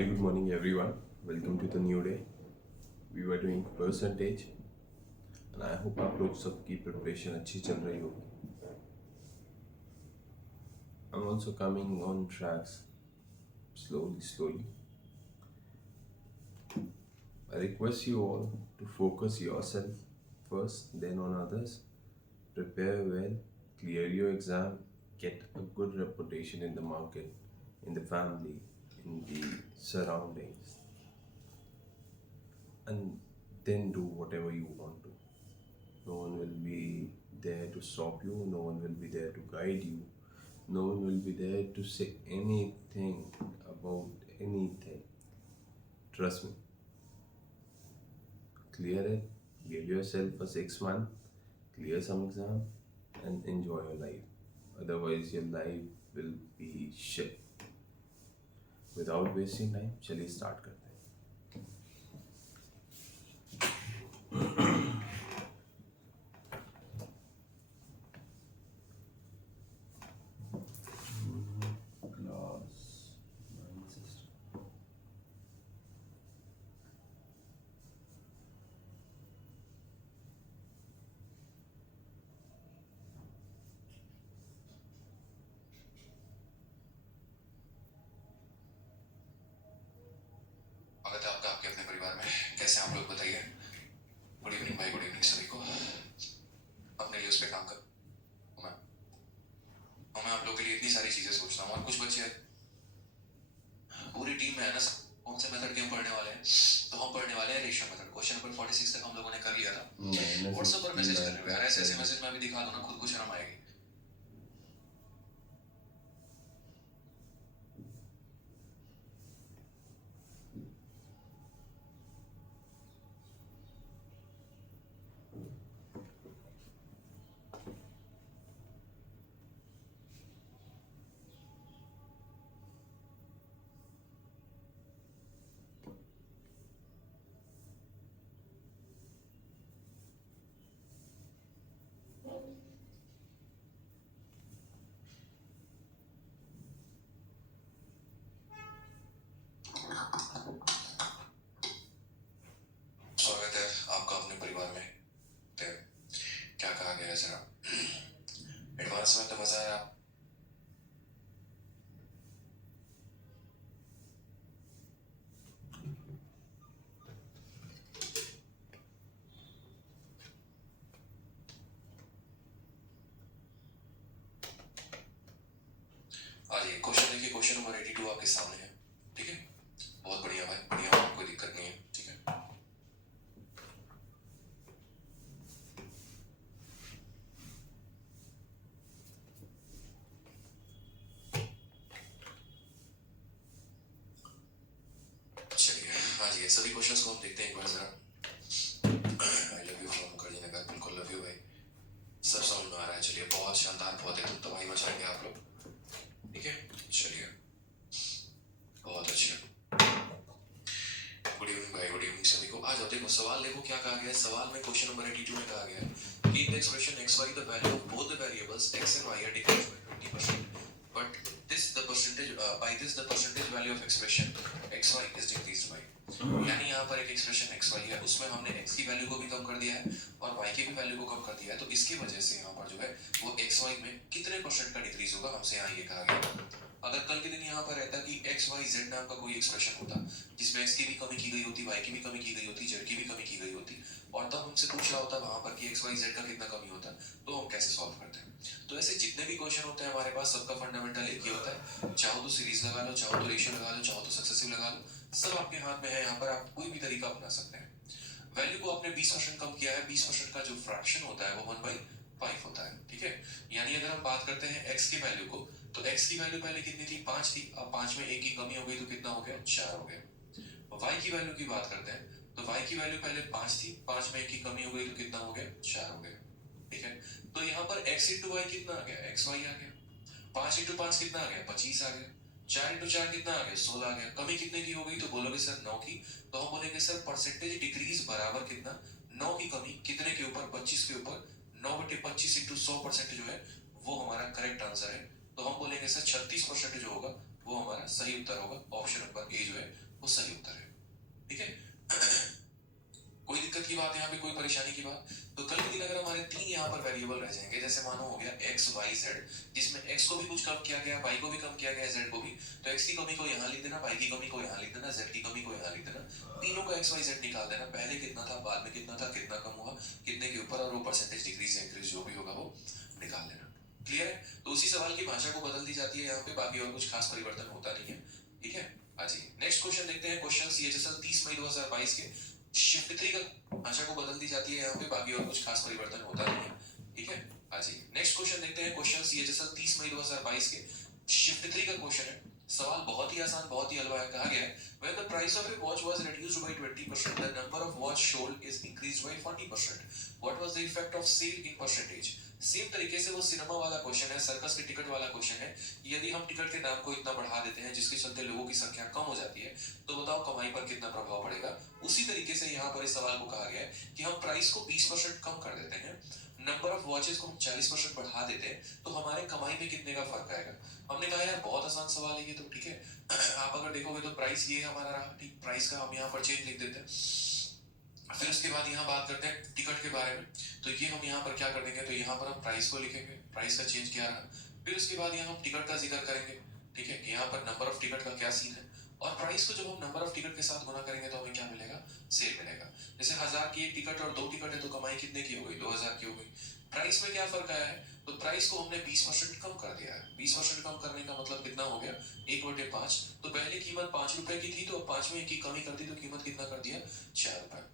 very good morning, everyone. Welcome to the new day. We were doing percentage, and I hope आप लोग सबकी preparation अच्छी चल रही होगी. I'm also coming on tracks slowly. I request you all to focus yourself first, then on others. Prepare well, clear your exam, get a good reputation in the market, in the family, in the surroundings, and then do whatever you want to. No one will be there to stop you, no one will be there to guide you, no one will be there to say anything about anything. Trust me. Clear it, give yourself a 6 month, clear some exam, and enjoy your life. Otherwise, your life will be shit. Without wasting time, चलिए start करते हैं. Class 9 system. स्वागत है आपका आपके अपने परिवार में। कैसे हैं आप लोग बताइए। गुड इवनिंग भाई, गुड इवनिंग सभी को। अपने लिए उस पर काम कर मैं आप लोगों के लिए इतनी सारी चीजें सोच रहा हूँ और कुछ बच्चे पूरी टीम में है ना। कौन से मेथड के हम पढ़ने वाले हैं? तो हम पढ़ने वाले हैं रेशियो मेथड। क्वेश्चन नंबर 46 तक हम लोगों ने कर लिया था। व्हाट्सएप पर मैसेज कर रहे हो यार, ऐसे मैसेज में भी दिखा दो ना, खुद को शर्म आएगी। स्वागत है आपका अपने परिवार में। क्या कहा गया है जरा एडवांस में? तो मजा आया। आइए क्वेश्चन देखिए। क्वेश्चन नंबर 82 आपके सामने है। ठीक है, बहुत बढ़िया भाई, बढ़िया, कोई दिक्कत नहीं है। ठीक है, चलिए आ जाइए। सभी क्वेश्चंस को हम देखते हैं एक बार जरा। I love you from Karji नगर। बिल्कुल लव यू भाई, सब समझ में आ रहा है। चलिए, बहुत शानदार, बहुत एकदम तबाही मचाएंगे आप लोग। ठीक है, चलिए, बहुत अच्छा। गुड इवनिंग भाई, गुड इवनिंग सभी को। आ जाओ, देखो सवाल देखो क्या कहा गया है। सवाल में क्वेश्चन नंबर 82 में कहा गया है कि in the expression x y the value of both the variables x and y are decrease by 20%, but this the percentage by this the percentage value of expression x y is decreased by. यानी यहाँ पर एक expression x y है, उसमें हमने x की value को भी कम कर दिया है और y की भी वैल्यू को कम कर दिया है। तो इसकी वजह से यहाँ पर जो है वो x y में कितने परसेंट का डिक्रीज होगा, हमसे यहाँ ये कहा गया। अगर कल के दिन यहाँ पर रहता कि x y z नाम का कोई एक्सप्रेशन होता जिसमें x की भी कमी की गई होती, y की भी कमी की गई होती, z की भी कमी की गई होती, और तब हमसे पूछ रहा होता वहां पर कि x y z का कितना कमी होता, तो हम कैसे सॉल्व करते हैं। तो ऐसे जितने भी क्वेश्चन होते हैं हमारे पास, सबका फंडामेंटल एक ही होता है। चाहो तो सीरीज लगा लो, चाहो तो रेशियो लगा लो, चाहो तो सक्सेसिव लगा लो, सब आपके हाथ में है। यहाँ पर आप कोई भी तरीका अपना सकते हैं। वैल्यू को आपने 20% कम किया है। 20% का जो फ्रैक्शन होता है वो 1/5 होता है। ठीक है, यानी अगर हम बात करते हैं x की वैल्यू को, तो x की वैल्यू पहले कितनी थी? 5 थी। अब 5 में 1 की कमी हो गई तो कितना हो गया? 4 हो गया। y की वैल्यू की बात करते हैं तो y की वैल्यू पहले 5 थी, 5 में 1 की कमी हो गई तो कितना हो गया? 4 हो गया। ठीक है, तो यहाँ पर x इंटू वाई कितना आ गया? xy आ गया। 5 इंटू 5 कितना आ गया? 25 आ गया। 4 इंटू 4 कितना आ गया? 16 आ गया। कमी कितने की हो गई? तो बोलोगे सर 9 की। तो हम बोलेंगे सर परसेंटेज डिक्रीज बराबर कितना? 9 की कमी कितने के ऊपर? 25 के ऊपर। 9/25 इंटू 100% जो है वो हमारा करेक्ट आंसर है। तो हम बोलेंगे सर 36% जो होगा वो हमारा सही उत्तर होगा। ऑप्शन नंबर ए जो है वो सही उत्तर है। ठीक है। कोई दिक्कत की बात, यहाँ पे कोई परेशानी की बात? तो कल के दिन अगर हमारे तीन यहाँ पर वेरिएबल रह जाएंगे, जैसे मानो हो गया x y z, जिसमें x को भी कुछ कम किया गया, y को भी कम किया गया, z को भी, तो x की कमी को यहाँ लिख देना, y की कमी को यहाँ लिख देना, z की कमी को यहाँ लिख देना, तीनों को x y z निकाल देना, पहले कितना था, बाद में कितना था, कितना कम हुआ, कितने के ऊपर, और वो परसेंटेज डिक्रीज या इंक्रीज जो भी होगा वो निकाल लेना। क्लियर है? तो उसी सवाल की भाषा को बदल दी जाती है यहाँ पे, बाकी और कुछ खास परिवर्तन होता नहीं है। ठीक है, हाँ जी। नेक्स्ट क्वेश्चन देखते हैं। क्वेश्चन CHSL 30 मई 2022 के शिफ्ट 3 का भाषा को बदल दी जाती है यहाँ पे, बाकी और कुछ खास परिवर्तन होता नहीं है। ठीक है, हाँ जी। नेक्स्ट क्वेश्चन देखते हैं। क्वेश्चन CHSL 30 मई 2022 के शिफ्ट 3 का क्वेश्चन है। सवाल बहुत ही आसान, बहुत ही हलवा है। कहा गया है when the price of a watch was reduced by 20%, the number of watch sold is increased by 40%. What was the effect of sale in percentage? Same तरीके से वो सिनेमा वाला क्वेश्चन है, सर्कस के टिकट वाला क्वेश्चन है। यदि हम टिकट के दाम को इतना बढ़ा देते हैं जिसके चलते लोगों की संख्या कम हो जाती है, तो बताओ कमाई पर कितना प्रभाव पड़ेगा। उसी तरीके से यहाँ पर इस सवाल को कहा गया है कि हम प्राइस को 20% कम कर देते हैं, नंबर ऑफ वॉचेस को हम 40% बढ़ा देते हैं, तो हमारे कमाई में कितने का फर्क आएगा। हमने कहा यार बहुत आसान सवाल है ये तो। ठीक है, आप अगर देखोगे तो प्राइस ये हमारा रहा, ठीक, प्राइस का हम यहाँ पर चेंज लिख देते हैं। फिर उसके बाद यहाँ बात करते हैं टिकट के बारे में, तो ये हम यहाँ पर क्या कर देंगे, तो यहाँ पर हम प्राइस को लिखेंगे, प्राइस का चेंज क्या रहा। फिर उसके बाद यहाँ हम टिकट का जिक्र करेंगे। ठीक है, कि यहाँ पर नंबर ऑफ टिकट का क्या सीन है, और प्राइस को जब हम नंबर ऑफ टिकट के साथ गुना करेंगे तो हमें क्या मिलेगा, सेल मिलेगा। जैसे 1000 की एक टिकट और 2 टिकट है, तो कमाई कितने की हो गई, 2000 की हो गई। प्राइस में क्या फर्क आया है, तो प्राइस को हमने 20% कम कर दिया है। 20% कम करने का मतलब कितना हो गया, 1/5। तो पहले कीमत 5 रुपए की थी, तो 5 में 1 की कमी कर दी, तो कीमत कितना कर दिया, 4 रुपए।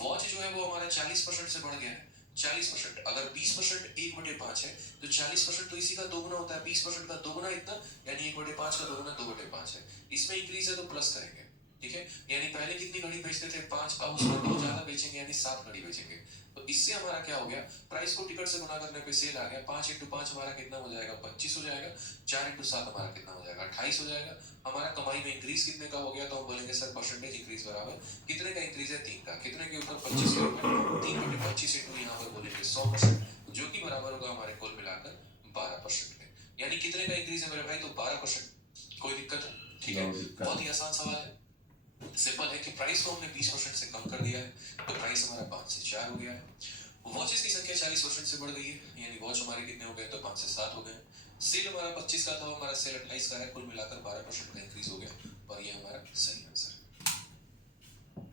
वॉच जो है वो हमारा 40% से बढ़ गया है। 40%, अगर 20% 1/5 है, तो 40% तो इसी का दोगुना होता है। 20% का दोगुना इतना, यानी 1/5 का दोगुना 2/5 है। इसमें इंक्रीज है तो प्लस करेंगे। ठीक है, यानी पहले कितनी घड़ी बेचते थे, 5, अब उसमें 2 ज्यादा बेचेंगे, यानी 7 घड़ी बेचेंगे। तो इससे हमारा क्या हो गया, प्राइस को टिकट से गुना करने पे सेल आ गया। 5 × 5 हमारा कितना हो जाएगा, 25 हो जाएगा। 4 × 7 हमारा कितना हो जाएगा, 28 हो जाएगा। हमारा कमाई में इंक्रीज कितने का हो गया, तो हम बोलेंगे सर परसेंटेज इंक्रीज बराबर कितने का इंक्रीज है, 3 का। कितने के ऊपर, 25 के ऊपर। 3/25 इंटू यहाँ पर बोलेंगे 100%, जो कि बराबर होगा हमारे कुल मिलाकर 12% के। यानी कितने का इंक्रीज है मेरे भाई, तो 12%। कोई दिक्कत? ठीक है, बहुत ही आसान सवाल है, सिंपल है कि प्राइस को हमने 20% से कम कर दिया है, तो प्राइस हमारा 5 से 4 हो गया है। वॉचेस की संख्या 40% से बढ़ गई है, यानी वॉच हमारे कितने हो गए, तो 5 से 7 हो गए। सेल हमारा 25 का था, हमारा सेल 28 का है, कुल मिलाकर 12% का इंक्रीज हो गया, और ये हमारा सही आंसर है।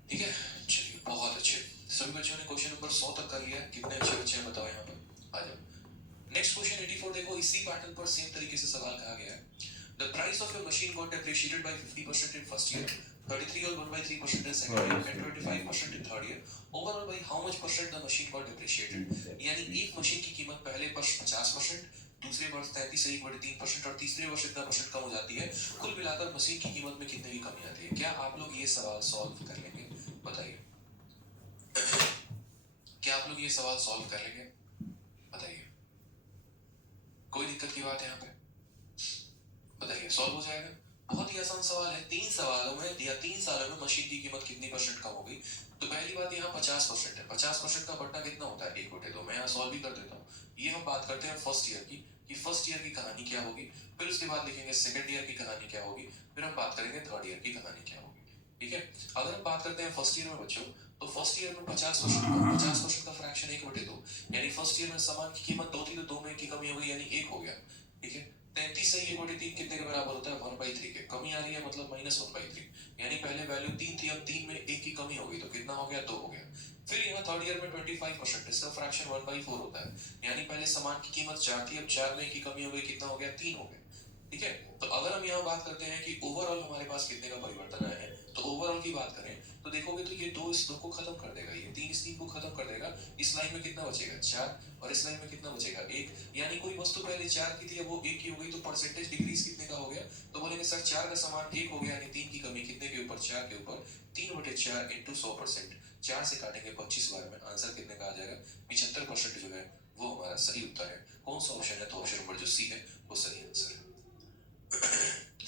ठीक है, चलिए बहुत अच्छे। सभी बच्चों ने क्वेश्चन नंबर 100 तक कर लिया। कितने अच्छे बच्चे हैं बताओ यहाँ पर, आ जाओ। नेक्स्ट क्वेश्चन 84 देखो, इसी पैटर्न पर सेम तरीके से सवाल कहा गया है। The price of a machine got depreciated by 50% in first year, 33 or 1/3% in second year, and 25% in third year. Overall, by how much percent the machine got depreciated? यानी एक मशीन की कीमत पहले वर्ष 50%, दूसरे वर्ष 33 से 1/3% और तीसरे वर्ष इतना परसेंट कम हो जाती है। कुल मिलाकर मशीन की कीमत में कितने की कमी आती है। क्या आप लोग ये सवाल सॉल्व कर लेंगे, बताइए। क्या आप लोग ये सवाल सॉल्व कर लेंगे, बताइए। कोई दिक्कत की बात है यहाँ पे, बताइए। सॉल्व हो जाएगा, बहुत ही आसान सवाल है। 3 सवालों में या 3 सालों में मशीन की कीमत कितनी परसेंट कम हो गई। तो पहली बात यहाँ 50% है। 50% का बट्टा कितना होता है, 1/2। मैं यहाँ सॉल्व भी कर देता हूँ। ये हम बात करते हैं फर्स्ट ईयर की, कि फर्स्ट ईयर की कहानी क्या होगी। फिर उसके बाद लिखेंगे सेकंड ईयर की कहानी क्या होगी। फिर हम बात करेंगे थर्ड ईयर की कहानी क्या होगी। ठीक है, अगर हम बात करते हैं फर्स्ट ईयर में बच्चों, तो फर्स्ट ईयर में 50% का फ्रैक्शन 1/2, यानी फर्स्ट ईयर में सामान की कीमत 2 थी, तो 2 में की कमी हो गई, यानी 1 हो गया। ठीक है, 33 से 1/3 कितने के बराबर होता है, 1/3 के। कमी आ रही है मतलब -1/3, यानी पहले वैल्यू 3 थी, अब 3 में 1 की कमी हो गई, तो कितना हो गया, 2 हो गया। फिर यहाँ थर्ड ईयर में 25%, इसका फ्रैक्शन 1/4 होता है, यानी पहले सामान की कीमत 4 थी, अब 4 में 1 की कमी हो गई, कितना हो गया, 3 हो गया। ठीक है, तो अगर हम यहाँ बात करते हैं कि ओवरऑल हमारे पास कितने का परिवर्तन आया है, तो ओवरऑल की बात करें तो देखोगे तो ये 2 इस 2 को खत्म कर देगा, ये 3 इस 3 को खत्म कर देगा। इस लाइन में कितना बचेगा, 4, और इस लाइन में कितना बचेगा, 1। यानी कोई वस्तु पहले 4 की थी, अब वो 1 की हो गई, तो परसेंटेज डिक्रीज कितने का हो गया, तो बोलेंगे सर 4 का सामान 1 हो गया, यानी 3 की कमी कितने के ऊपर, 4 के ऊपर। 3/4 इंटू 100%, 4 से काटेंगे 25 बार में, आंसर कितने का आ जाएगा, 75% जो है वो हमारा सही उत्तर है। कौन सा ऑप्शन है, तो ऑप्शन नंबर जो सी है वो सही आंसर है।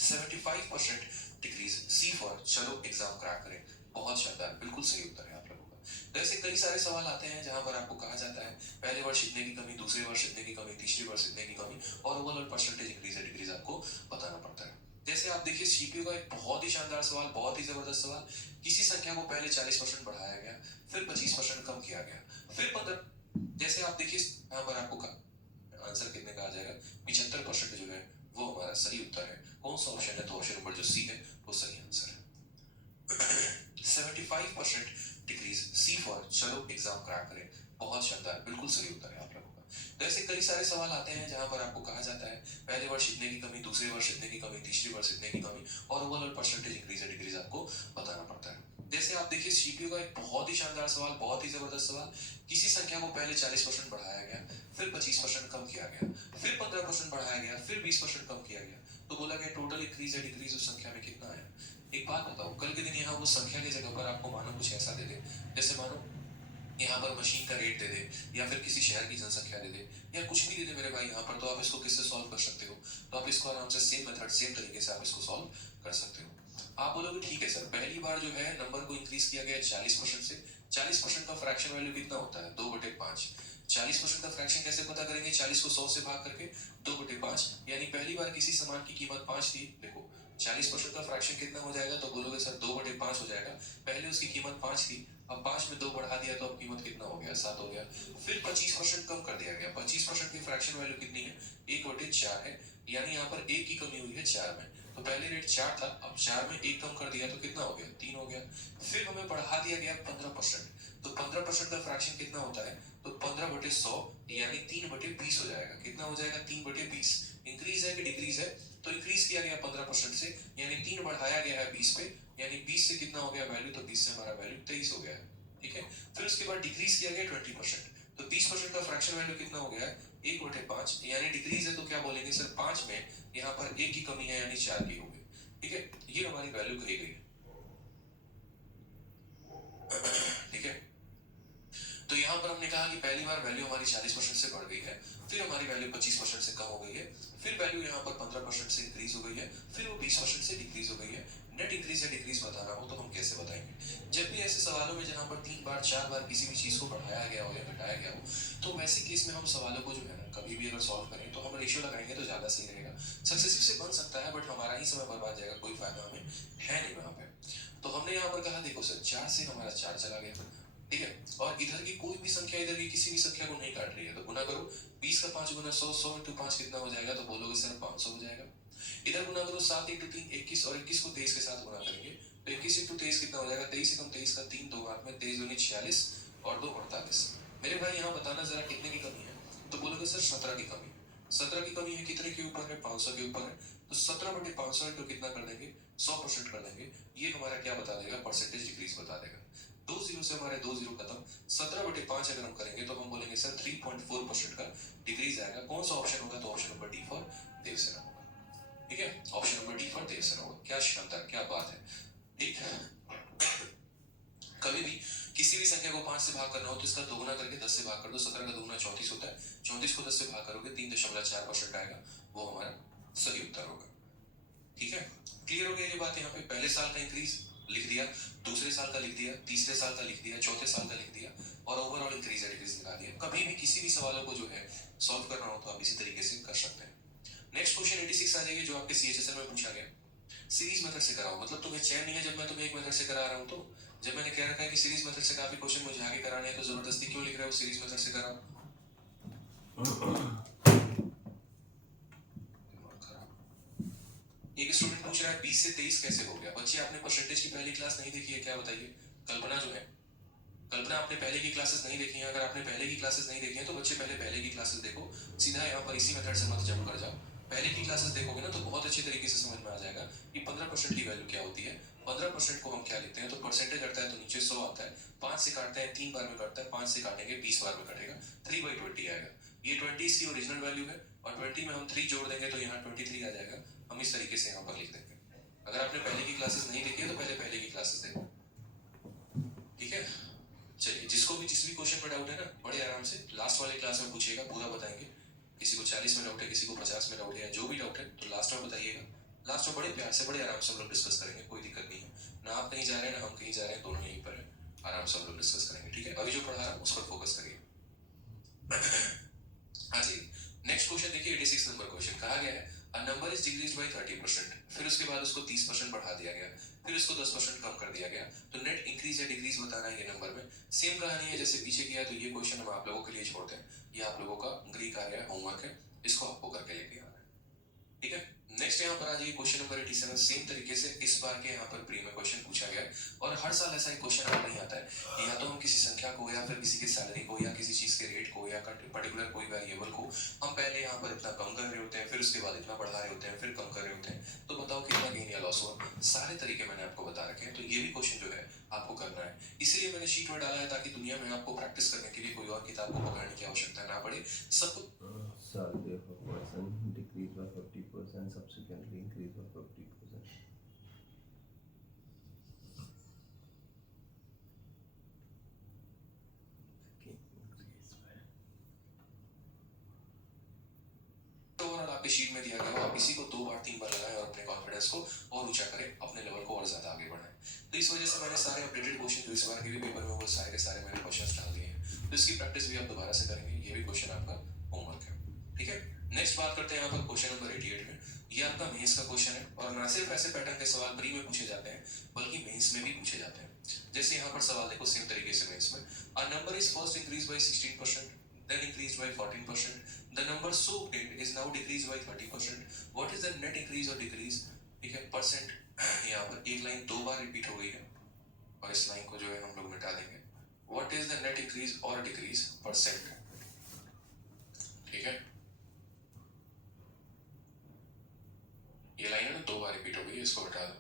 75% डिक्रीज, सी फॉर चलो एग्जाम क्रैक करें। बहुत शानदार, बिल्कुल सही उत्तर है आप लोगों का। तो ऐसे कई सारे सवाल आते हैं जहां पर आपको कहा जाता है पहले वर्ष इतने की कमी, दूसरे वर्ष इतने की कमी, तीसरे वर्ष इतने की कमी, और ओवरऑल परसेंटेज इंक्रीज या डिक्रीज आपको बताना पड़ता है। जैसे आप देखिए सीपीयू का एक बहुत ही शानदार सवाल, बहुत ही जबरदस्त सवाल। किसी संख्या को पहले 40% बढ़ाया गया, फिर 25% कम किया गया, फिर 15। जैसे आप देखिए यहाँ पर आपको आंसर कितने का आ जाएगा, 75% जो है वो हमारा सही उत्तर है। कौन सा ऑप्शन है? तो ऑप्शन नंबर जो सी है वो सही आंसर है। 75% डिक्रीज, सी फॉर चलो एग्जाम क्रैक करें। बहुत शानदार, बिल्कुल सही उत्तर है आप लोगों का। तो ऐसे कई सारे सवाल आते हैं जहां पर आपको कहा जाता है पहले वर्ष इतने की कमी, दूसरे वर्ष इतने की कमी, तीसरे वर्ष इतने की कमी, और ओवरऑल परसेंटेज इंक्रीज या डिक्रीज आपको बताना पड़ता है। जैसे आप देखिए सीपीयू का एक बहुत ही शानदार सवाल, बहुत ही जबरदस्त सवाल। किसी संख्या को पहले 40% बढ़ाया गया, फिर 25% कम किया गया, फिर 15% बढ़ाया गया, फिर 20% कम किया गया। तो बोला गया टोटल इंक्रीज या डिक्रीज उस संख्या में कितना है। एक बात बताओ, कल के दिन यहाँ वो संख्या की जगह पर आपको मानो कुछ ऐसा दे दे, जैसे मानो यहाँ पर मशीन का रेट दे दे, या फिर किसी शहर की जनसंख्या दे दे, या कुछ भी दे दे मेरे भाई यहाँ पर, तो आप इसको किससे सॉल्व कर सकते हो? तो आप इसको आराम से सेम मेथड, सेम तरीके से आप इसको सॉल्व कर सकते हो। आप बोलोगे ठीक है सर, पहली बार जो है नंबर को इंक्रीज किया गया 40% से। 40% का फ्रैक्शन वैल्यू कितना होता है? 2/5। 40% का फ्रैक्शन कैसे पता करेंगे? 40 को 100 से भाग करके 2/5, यानी पहली बार किसी सामान की कीमत 5 थी। देखो 40% का फ्रैक्शन कितना हो जाएगा? तो बोलोगे सर 2/5 हो जाएगा। पहले उसकी कीमत 5 थी, अब 5 में 2 बढ़ा दिया तो अब कीमत कितना हो गया? 7 हो गया। फिर 25% कम कर दिया गया। 25% की फ्रैक्शन वैल्यू कितनी है? 1/4 है, यानी यहाँ पर 1 की कमी हुई है 4 में। तो पहले रेट 4 था, अब 4 में 1 कम कर दिया तो कितना हो गया? 3 हो गया। फिर हमें बढ़ा दिया गया 15%। तो 15% का फ्रैक्शन कितना होता है? तो 15/100 यानी 3/20 हो जाएगा। कितना हो जाएगा? 3/20। इंक्रीज है कि डिक्रीज है? तो इंक्रीज किया गया 15% से, यानी 3 बढ़ाया गया है 20 पे, यानी 20 से कितना हो गया वैल्यू? तो 20 से हमारा वैल्यू 23 हो गया है। ठीक है। फिर उसके बाद डिक्रीज किया गया 20%। तो 20% का फ्रैक्शन वैल्यू कितना हो गया है? 1/5, यानी डिक्रीज है तो क्या बोलेंगे सर? 5 में यहाँ पर 1 की कमी है, यानी 4 की हो गई। ठीक है, ये हमारी वैल्यू कही गई है। ठीक है, तो यहाँ पर हमने कहा कि पहली बार वैल्यू हमारी 40% से बढ़ गई है, फिर हमारी वैल्यू 25% से कम हो गई है, फिर वैल्यू यहाँ पर 15% से इंक्रीज हो गई है, फिर वो 20% से डिक्रीज हो गई है। नेट इंक्रीज या डिक्रीज बताना हो तो हम कैसे बताएंगे? जब भी ऐसे सवालों में जहां पर 3 बार 4 बार किसी भी चीज को बढ़ाया गया हो या घटाया गया हो, तो वैसे केस में हम सवालों को जो है ना कभी भी अगर सॉल्व करें तो हम रेशियो लगाएंगे तो ज्यादा सही रहेगा। सक्सेसिव से बन सकता है बट हमारा ही समय बर्बाद जाएगा, कोई फायदा हमें है नहीं वहां पे। तो हमने यहाँ पर कहा देखो सर 4 से हमारा 4 चला गया, ठीक है, और इधर की कोई भी संख्या इधर की किसी भी संख्या को नहीं काट रही है, तो गुना करो। 20 का 5 गुना 100, 100 इंटू 5 कितना हो जाएगा? तो बोलोगे सर 500 हो जाएगा। इधर गुना करो 7 इंटू 3 21, और 21 को 23 के साथ गुना करेंगे तो 21 इंटू 23 कितना हो जाएगा? 23 से कम 23 का 3, 2 हाथ में 23 दूनी 46 और 2 48। मेरे भाई यहाँ बताना जरा कितने की कमी है? तो बोलोगे सर 17 की कमी। 17 की कमी है, कितने के ऊपर है? 500 के ऊपर है। तो 17/500 इंटू कितना कर देंगे? 100% कर देंगे। ये हमारा क्या बता देगा? परसेंटेज डिक्रीज बता देगा। 2 जीरो से हमारे 2 जीरो खत्म। 17/5 अगर हम करेंगे तो हम बोलेंगे सर 3.4% का डिक्रीज आएगा। कौन सा ऑप्शन होगा? तो option number D for Devsena होगा। ठीक है, option number D for Devsena होगा। क्या शानदार, क्या बात है। ठीक है, कभी भी किसी भी संख्या को 5 से भाग करना हो तो इसका दोगुना करके 10 से भाग कर दो। 17 का दोगुना 34 होता है। 34 को 10 से भाग करोगे 3.4% आएगा, वो हमारा सही उत्तर होगा। ठीक है, क्लियर हो गया ये बात? यहाँ पे पहले साल का इंक्रीज लिख दिया, दूसरे साल का लिख दिया, तीसरे साल का लिख दिया, चौथे साल का लिख दिया, और ओवरऑल इंक्रीज या डिक्रीज दिखा दिया। कभी भी किसी भी सवालों को जो है सॉल्व करना हो तो आप इसी तरीके से कर सकते हैं। नेक्स्ट क्वेश्चन 86 आ जाइए, जो आपके सीएचएसएल में पूछा गया। सीरीज मेथड से कराओ, मतलब तुम्हें चैन नहीं है जब मैं तुम्हें एक मेथड से करा रहा हूँ तो? जब मैंने कह रखा है कि सीरीज मेथड से काफी क्वेश्चन मुझे आगे कराने हैं तो जबरदस्ती क्यों लिख रहे हो सीरीज मेथड से कराओ? एक स्टूडेंट पूछ रहा है 20 से 23 कैसे हो गया? बच्चे आपने परसेंटेज की पहली क्लास नहीं देखी है क्या? बताइए। कल्पना जो है, कल्पना आपने पहले की क्लासेस नहीं देखी हैं। अगर आपने पहले की क्लासेस नहीं देखी हैं तो बच्चे पहले की क्लासेस देखो, सीधा यहाँ पर इसी मेथड से मत जंप कर जाओ। पहले की क्लासेस देखोगे ना तो बहुत अच्छी तरीके से समझ में आ जाएगा कि 15% की वैल्यू क्या होती है। 15% को हम क्या लिखते हैं? तो परसेंटेज कटता है तो नीचे 100 आता है, 5 से काटते हैं 3 बार में कटता है, 5 से काटेंगे 20 बार में कटेगा, 3/20 आएगा। ये 20 इसकी ओरिजिनल वैल्यू है, और 20 में हम 3 जोड़ देंगे तो यहाँ 23 आ जाएगा। हम इस तरीके से यहाँ पर लिख देंगे। अगर आपने पहले की क्लासेस नहीं देखी है तो पहले की क्लासेस देखो। ठीक है, चलिए, जिसको भी जिस भी क्वेश्चन में डाउट है ना, बड़े आराम से लास्ट वाले क्लास में पूछिएगा, पूरा बताएंगे। किसी को 40 में डाउट है, किसी को 50 में डाउट है, या जो भी डाउट है तो लास्ट में बताइएगा। लास्ट में बड़े प्यार से, बड़े आराम से हम लोग डिस्कस करेंगे, कोई दिक्कत नहीं है ना। आप कहीं जा रहे हैं ना हम कहीं जा रहे हैं, दोनों यहीं पर है, आराम से हम लोग डिस्कस करेंगे। ठीक है, अभी जो पढ़ा रहा हूँ उस पर फोकस करिए। हाँ जी, नेक्स्ट क्वेश्चन देखिए 86 नंबर क्वेश्चन। कहा गया है a number is decreased bye 30%, फिर उसके बाद उसको 30% बढ़ा दिया गया, फिर उसको 10% कम कर दिया गया। तो नेट इंक्रीज या डिक्रीज बताना है ये नंबर में। सेम कहानी है जैसे पीछे किया, तो ये क्वेश्चन हम आप लोगों के लिए छोड़ते हैं। ये आप लोगों का गृह कार्य है, होमवर्क है, इसको आपको करके लेके आना है, ठीक है। नेक्स्ट यहाँ पर आ जाइए क्वेश्चन नंबर 87। सेम तरीके से इस बार के यहाँ पर प्री में क्वेश्चन पूछा गया है, और हर साल ऐसा एक क्वेश्चन आता नहीं आता है कि या तो हम किसी संख्या को या फिर किसी की सैलरी को या किसी चीज के रेट को या पर्टिकुलर कोई वेरिएबल को हम पहले यहाँ पर इतना कम कर रहे होते हैं, फिर उसके बाद इतना बढ़ा रहे होते हैं, फिर कम कर रहे होते हैं। तो बताओ कितना गेन या लॉस हुआ। सारे तरीके मैंने आपको बता रखे हैं, तो ये भी क्वेश्चन जो है आपको करना है। इसीलिए मैंने शीट में डाला है ताकि दुनिया में आपको प्रैक्टिस करने के लिए कोई और किताब को पकड़ने की आवश्यकता ना पड़े। सब salary of a person decreased by 50%, subsequently increased by 50%. Okay, increased by overall आपके शीट में दिया गया हो, आप इसी को 2 बार 3 बार लगाएं और अपने कॉन्फिडेंस को और ऊंचा करें, अपने लेवल को और ज्यादा आगे बढ़ाएं। तो इस वजह से मैंने सारे अपडेटेड क्वेश्चन जो इस बार के भी पेपर में वो सारे के सारे मैंने क्वेश्चंस डाल दिए हैं। तो इसकी प्रैक्टिस भी आप दोबारा से करेंगे, ये भी क्वेश्चन आपका होमवर्क है, ठीक है। नेक्स्ट बात करते हैं यहाँ पर क्वेश्चन नंबर 88 में। ये आपका मेंस का क्वेश्चन है, और ना सिर्फ ऐसे पैटर्न के सवाल प्री में पूछे जाते हैं बल्कि मेंस में भी पूछे जाते हैं। जैसे यहाँ पर सवाल देखो सेम तरीके से मेंस में, a number is first increase by 16%, then increased by 14%. The number so obtained is now decreased by 30%. What is the net increase or decrease? ठीक है, परसेंट यहाँ पर एक लाइन 2 बार रिपीट हो गई है, और इस लाइन को जो है हम लोग मिटा देंगे। What is the net increase or decrease percent? ठीक है, ये लाइन है ना 2 बार रिपीट हो गई है, इसको हटा दो।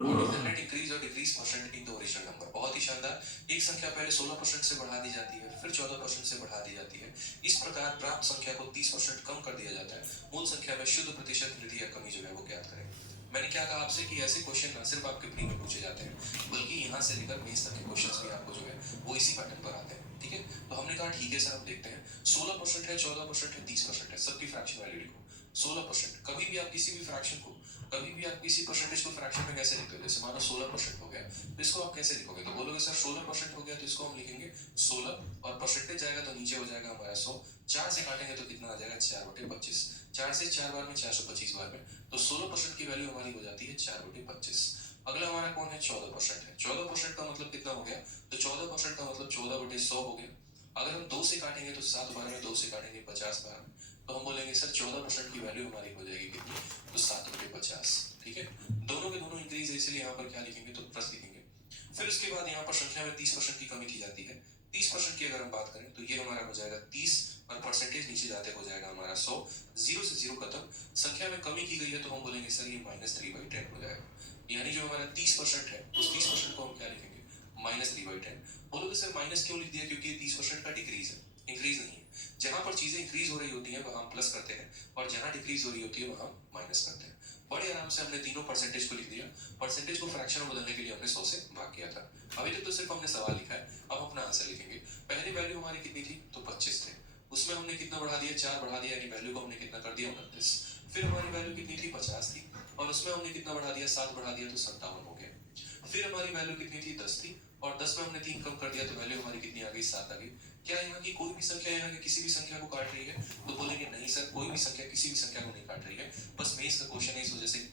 What is the net increase or decrease percent in the original number? बहुत ही शानदार। एक संख्या पहले 16% से बढ़ा दी जाती है, फिर 14% से बढ़ा दी जाती है। इस प्रकार प्राप्त संख्या को 30% कम कर दिया जाता है। मूल संख्या में शुद्ध प्रतिशत वृद्धि या कमी जो है वो ज्ञात करें। मैंने क्या कहा आपसे कि ऐसे क्वेश्चन ना सिर्फ आपके प्री में पूछे जाते हैं बल्कि यहाँ से लेकर मेंस तक के क्वेश्चंस भी आपको जो है वो इसी पैटर्न पर आते हैं, ठीक है। तो हमने कहा ठीक है सर, हम देखते हैं 16% है, 14% है, 30% है, सबकी फ्रैक्शन वैल्यू लिखो। 16%, कभी भी आप किसी भी फ्रैक्शन को, कभी भी आप किसी परसेंटेज को फ्रैक्शन में कैसे लिखते हो, जैसे मानो 16% हो गया, तो इसको आप कैसे लिखोगे, तो बोलोगे सर 16% हो गया, तो इसको हम लिखेंगे 16 और परसेंटेज जाएगा तो नीचे हो जाएगा हमारा 100, 4 से काटेंगे तो कितना आ जाएगा 4/25, 4 से 4 बार में 425 बार में, तो 16% की वैल्यू हमारी हो जाती है 4/25। अगला हमारा कौन है, 14% है। 14% का मतलब कितना हो गया, तो 14% का मतलब 14/100 हो गया। अगर हम 2 से काटेंगे तो 7 बार में, 2 से काटेंगे 50 बार में, तो हम बोलेंगे सर 14% की वैल्यू हमारी हो जाएगी कितनी, तो 7/50, ठीक है। दोनों के दोनों इंक्रीज है, इसलिए यहाँ पर क्या लिखेंगे, तो प्लस लिखेंगे। फिर उसके बाद यहाँ पर संख्या में 30% की कमी की जाती है। 30% की अगर हम बात करें तो ये हमारा हो जाएगा 30, और परसेंटेज नीचे जाते हो जाएगा हमारा 100, 0 से 0 खत्म। संख्या में कमी की गई है तो हम बोलेंगे सर ये -3/10 हो जाएगा। यानी जो हमारा 30% है उस 30% को हम क्या लिखेंगे, -3/10। बोलोगे सर माइनस क्यों लिख दिया, क्योंकि ये 30% का डिक्रीज है, इंक्रीज नहीं है। जहां पर चीजें इंक्रीज हो रही होती हैं वहां हम प्लस करते हैं, और जहां डिक्रीज हो रही होती है वहां हम माइनस करते हैं। बड़े आराम से हमने तीनों परसेंटेज को लिख दिया। परसेंटेज को फ्रैक्शन में बदलने के लिए हमने 100 से भाग किया था। अभी तक तो सिर्फ हमने सवाल लिखा है, अब अपना आंसर लिखेंगे। पहली वैल्यू हमारी कितनी थी, तो 25 थे, उसमें हमने कितना बढ़ा दिया, 4 बढ़ा दिया, यानी वैल्यू को हमने कितना कर दिया, 29। फिर हमारी वैल्यू कितनी थी, 50 थी, और उसमें हमने कितना बढ़ा दिया, 7 बढ़ा दिया, तो 57 हो गया। फिर हमारी वैल्यू कितनी थी, 10 थी, और 10 में हमने 3 कम कर दिया, तो वैल्यू हमारी कितनी आ गई, 7 आ गई। क्या यहाँ की कोई भी संख्या यहाँ की किसी भी संख्या को काट रही है, तो बोलेंगे नहीं सर, कोई भी संख्या किसी भी संख्या को नहीं काट रही है, बस मेंस का क्वेश्चन है इस वजह से।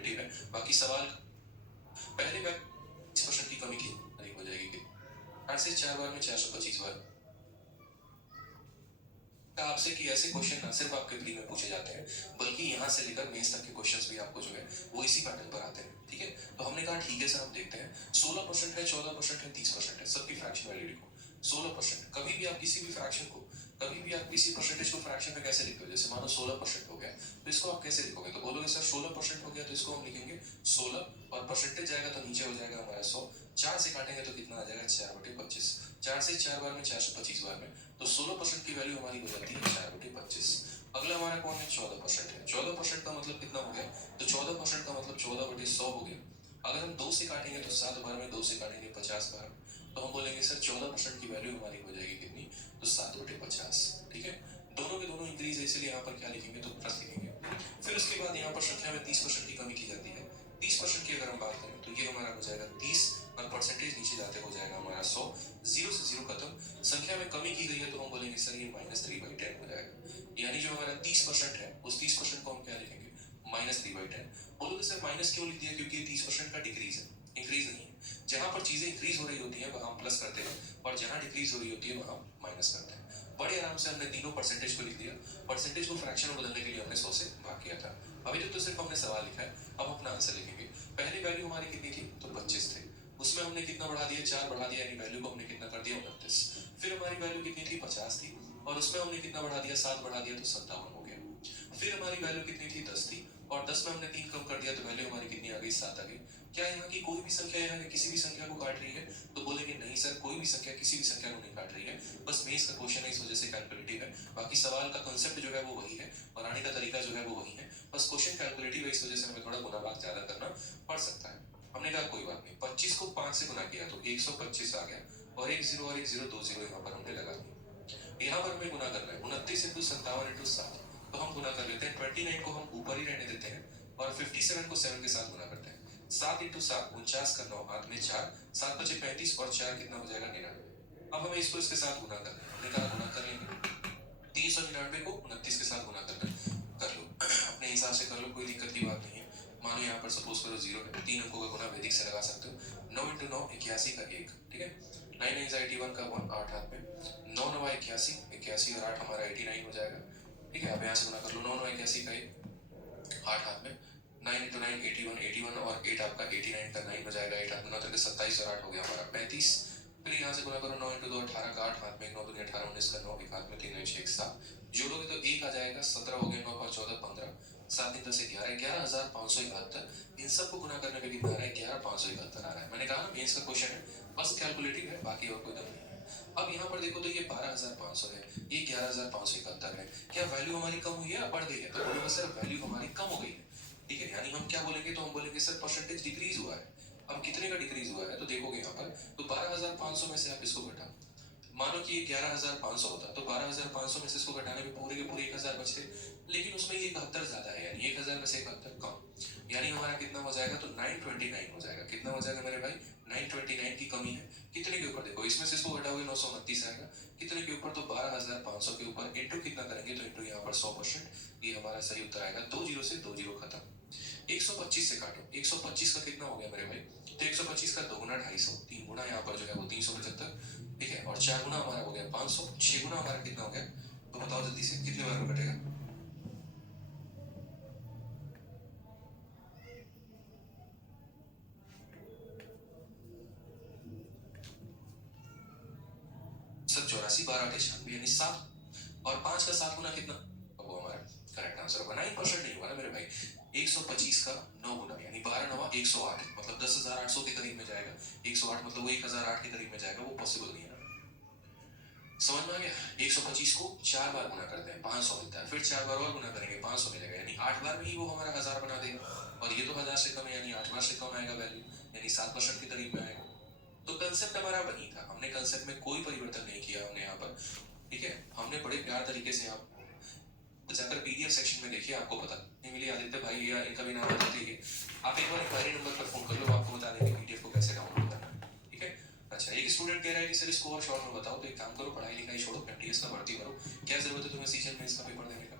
कैलकुलेटिव है, बाकी सवाल पहले बार 20% की कमी की नहीं हो जाएगी। 8 से 4 बार में 425 बार आपसे कि ऐसे क्वेश्चन ना सिर्फ आपके प्री में पूछे जाते हैं, बल्कि यहाँ से लेकर मेंस तक के क्वेश्चंस भी आपको जो है वो इसी पैटर्न पर आते हैं। ठीक है, तो हमने कहा ठीक है सर, हम देखते हैं 16% है, 14% है, 30% है, सबकी फ्रैक्शन वैल्यू लिखो। 16% कभी भी आप किसी भी फ्रैक्शन को, कभी भी आप किसी परसेंटेज को फ्रैक्शन में कैसे लिखते हो? जैसे मानो 16% हो गया, तो इसको आप कैसे लिखोगे? तो बोलोगे सर 16% हो गया, तो इसको हम लिखेंगे 16 और परसेंटेज जाएगा तो नीचे हो जाएगा हमारा 100, 4 से काटेंगे तो कितना आ जाएगा 4/25, 4 से 4 बार में 425 बार में, तो 16% की वैल्यू हमारी हो जाती है 4/25। अगला हमारा कौन है? 14% है। 14% का मतलब कितना हो गया? तो 14% का मतलब 14/100 हो गया। अगर हम 2 से काटेंगे तो 7 बार में, 2 से काटेंगे 50 बार, तो हम बोलेंगे सर 14% की वैल्यू हमारी हो जाएगी कितनी? तो 7/50। ठीक है, दोनों के दोनों इंक्रीज है, इसलिए यहाँ पर क्या लिखेंगे? तो प्लस लिखेंगे। फिर उसके बाद यहाँ पर संख्या में 30% की कमी की जाती है। 30% की अगर हम बात करें तो ये हमारा हो जाएगा 30 और परसेंटेज नीचे जाते हो जाएगा हमारा 100, 0 से 0 खत्म। संख्या में कमी की गई है तो हम बोलेंगे सर ये -3/10 हो जाएगा। यानी जो हमारा 30% है उस 30% को हम क्या लिखेंगे? -3/10। बोलोगे सर माइनस क्यों लिख दिया? क्योंकि ये 30% का डिक्रीज है, इंक्रीज नहीं है। जहां पर चीजें इंक्रीज हो रही होती है वहां हम प्लस करते हैं, और जहां डिक्रीज हो रही होती है वहां माइनस करते हैं। बड़े आराम से हमने तीनों परसेंटेज को लिख दिया। परसेंटेज को फ्रैक्शन में बदलने के लिए हमने 100 से भाग किया था। अभी तक तो सिर्फ हमने सवाल लिखा है, अब अपना आंसर लिखेंगे। पहली वैल्यू हमारी कितनी थी? तो 25 थे। उसमें हमने कितना बढ़ा दिया? 4 बढ़ा दिया, यानी वैल्यू को हमने कितना कर दिया? 29। फिर हमारी वैल्यू कितनी थी? 50 थी, और उसमें हमने कितना बढ़ा दिया? 7 बढ़ा दिया, तो 57 हो गया। फिर हमारी वैल्यू कितनी थी? 10 थी, और 10 में हमने 3 कम कर दिया, तो वैल्यू हमारी कितनी आ गई? 7 आ गई। क्या यहाँ की कोई भी संख्या यहाँ किसी भी संख्या को काट रही है? तो बोलेंगे नहीं सर, कोई भी संख्या किसी भी संख्या को नहीं काट रही है, बस मेंस का क्वेश्चन है इस वजह से कैलकुलेटिव है। बाकी सवाल का कंसेप्ट जो है वो वही है, बनाने का तरीका जो है वो वही है, बस क्वेश्चन कैलकुलेटिव है, इस वजह से हमें थोड़ा गुना भाग ज्यादा करना पड़ सकता है। हमने कहा कोई बात नहीं, 25 को 5 से गुना किया तो 125 आ गया, और एक 0 और एक 0, 2 0 यहाँ पर हमने लगा दिया। यहाँ पर हमें गुना करना है 29 × 57 × 7, तो हम गुना कर लेते हैं। 29 को हम ऊपर ही रहने देते हैं, और 57 को 7 के साथ गुना करते हैं। 7 × 7 49 का 9 हाथ में 4, 7 बचे 35, और 4 कितना हो जाएगा? 99। अब हमें इसको इसके साथ गुना करना है, हमने कहा गुना कर लेंगे। 399 को 29 के साथ गुना करना है, कर लो अपने हिसाब से कर लो, कोई दिक्कत की बात नहीं है। मानो यहाँ पर सपोज करो 0 है, 3 अंकों का गुना वैदिक से लगा सकते हो। 9 × 9 81 का 1, ठीक है। 9 9 81 का 1, 8 हाथ में, 9 9 81, 81 और 8 हमारा 89 हो जाएगा। ठीक है, अब यहाँ से गुना कर लो। 9 9 81 का 1, 8 हाथ में, 9 × 9 81, 81 और 8 आपका 89 का 9 हो जाएगा। 8 हाथ में 9 × 27 और 8 हो गया हमारा 35। फिर यहाँ से गुना करो 9 × 2 18 का 8 हाथ में, 9 2 18 19 का 9, एक हाथ में 3 9 6 7, जोड़ोगे तो 1 आ जाएगा। 17 हो गया, 9 5 14 15, 7 3 10 11, 11571। इन सबको गुना करने पे कितना आ रहा है? 11571 आ रहा है। मैंने कहा ना मेंस का क्वेश्चन है, बस कैलकुलेटिव है, बाकी और कोई दम नहीं है। अब यहाँ पर देखो तो ये 12500 है, ये 11571 है। क्या वैल्यू हमारी कम हुई है या बढ़ गई है? तो बोलोगे सर वैल्यू हमारी कम हो गई है। ठीक है, यानी हम क्या बोलेंगे? तो हम बोलेंगे सर परसेंटेज डिक्रीज हुआ है। अब कितने का डिक्रीज हुआ है? तो देखोगे यहाँ पर, तो 12500 में से आप इसको घटा, मानो कि ये 11500 होता, तो 12500 में से इसको घटाने पे पूरे के पूरे 1000 बचते, लेकिन उसमें ये 71 ज्यादा है, यानी 1000 में से 71 कम, यानी हमारा कितना हो जाएगा? तो 929 हो जाएगा। कितना हो जाएगा मेरे भाई? 929 की कमी है। कितने के ऊपर? देखो इसमें से इसको घटाओगे 929 आएगा। कितने के ऊपर? तो 12500 के ऊपर, इंटू कितना करेंगे? तो इंटू यहाँ पर 100%, ये हमारा सही उत्तर आएगा। 2 0 से 2 0 खत्म। 125 से काटो, 125 का कितना हो गया मेरे भाई? तो 125 का 2 गुना 250, 3 गुना यहाँ पर जो है वो 375, ठीक है, और 4 गुना हमारा हो गया 500, 6 गुना हमारा कितना हो गया? तो बताओ जल्दी से कितने बार में कटेगा? सर 84, 12 8 96, यानी 7, और 5 का 7 गुना कितना? वो हमारा करेक्ट आंसर होगा। 9% नहीं होगा ना मेरे भाई। 125 का 9 गुना, यानी 12 9 108, मतलब 10800 के करीब में जाएगा। 108 मतलब वो 1008 के करीब में जाएगा, वो पॉसिबल नहीं है ना। समझ में आ गया? 125 को 4 बार गुना करते हैं 500 मिलता है, फिर 4 बार और गुना करेंगे 500 मिलेगा, यानी 8 बार में ही वो हमारा 1000 बना देगा, और ये तो 1000 से कम है, यानी 8 बार से कम आएगा वैल्यू, यानी 7% के करीब में आएगा। तो कंसेप्ट हमारा वही था, हमने कंसेप्ट में कोई परिवर्तन नहीं किया हमने यहाँ पर। ठीक है, हमने बड़े प्यार तरीके से आप जाकर पीडीएफ सेक्शन में देखिए, आपको पता नहीं मिली आदित्य भाई या इनका भी नाम बता दीजिए, आप एक बार इंक्वायरी नंबर पर फोन कर लो, आपको बता देंगे पीडीएफ को कैसे डाउनलोड करना है। ठीक है, अच्छा एक स्टूडेंट कह रहा है कि सर इसको और शॉर्ट में बताओ, तो एक काम करो, पढ़ाई लिखाई छोड़ो, एमटीएस का भर्ती करो, क्या जरूरत है तुम्हें सीजन में इसका पेपर देने का?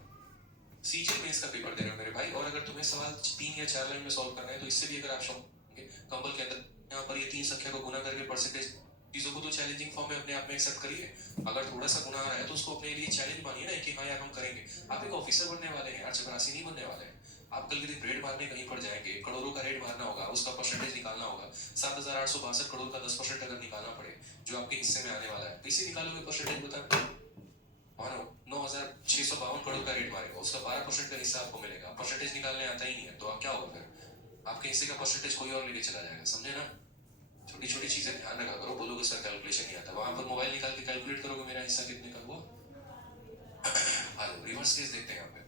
सीजीएल मेंस का पेपर दे रहे हो मेरे भाई, और अगर तुम्हें सवाल 3 या 4 लाइन में सॉल्व करना है तो इससे भी अगर आप होंगे कंपल के अंदर यहाँ पर ये 3 संख्या को गुना करके परसेंटेज चीजों को तो चैलेंजिंग फॉर्म में अपने आप में एक्सेप्ट करिए। अगर थोड़ा सा गुना आ रहा है तो उसको अपने लिए चैलेंज मानिए ना कि हाँ यार हम करेंगे। आप एक ऑफिसर बनने वाले हैं यार, चपरासी नहीं बनने वाले हैं। आप कल के दिन रेड मारने कहीं पर जाएंगे, करोड़ों का रेड मारना होगा, उसका परसेंटेज निकालना होगा। 7,862 करोड़ का 10% अगर निकालना पड़े जो आपके हिस्से में आने वाला है, कैसे निकालोगे परसेंटेज बता? मानो 9,652 करोड़ का रेट मारेगा, उसका 12% का हिस्सा आपको मिलेगा। परसेंटेज निकालने आता ही नहीं है तो आप क्या होगा फिर? आपके हिस्से का परसेंटेज कोई और लेके चला जाएगा, समझे ना? छोटी छोटी चीजें ध्यान रखा करो। बोलोगे सर कैलकुलेशन नहीं आता, वहां पर मोबाइल निकाल के कैलकुलेट करोगे मेरा हिस्सा कितने का हुआ। हेलो, रिवर्स केस देखते हैं यहाँ पे।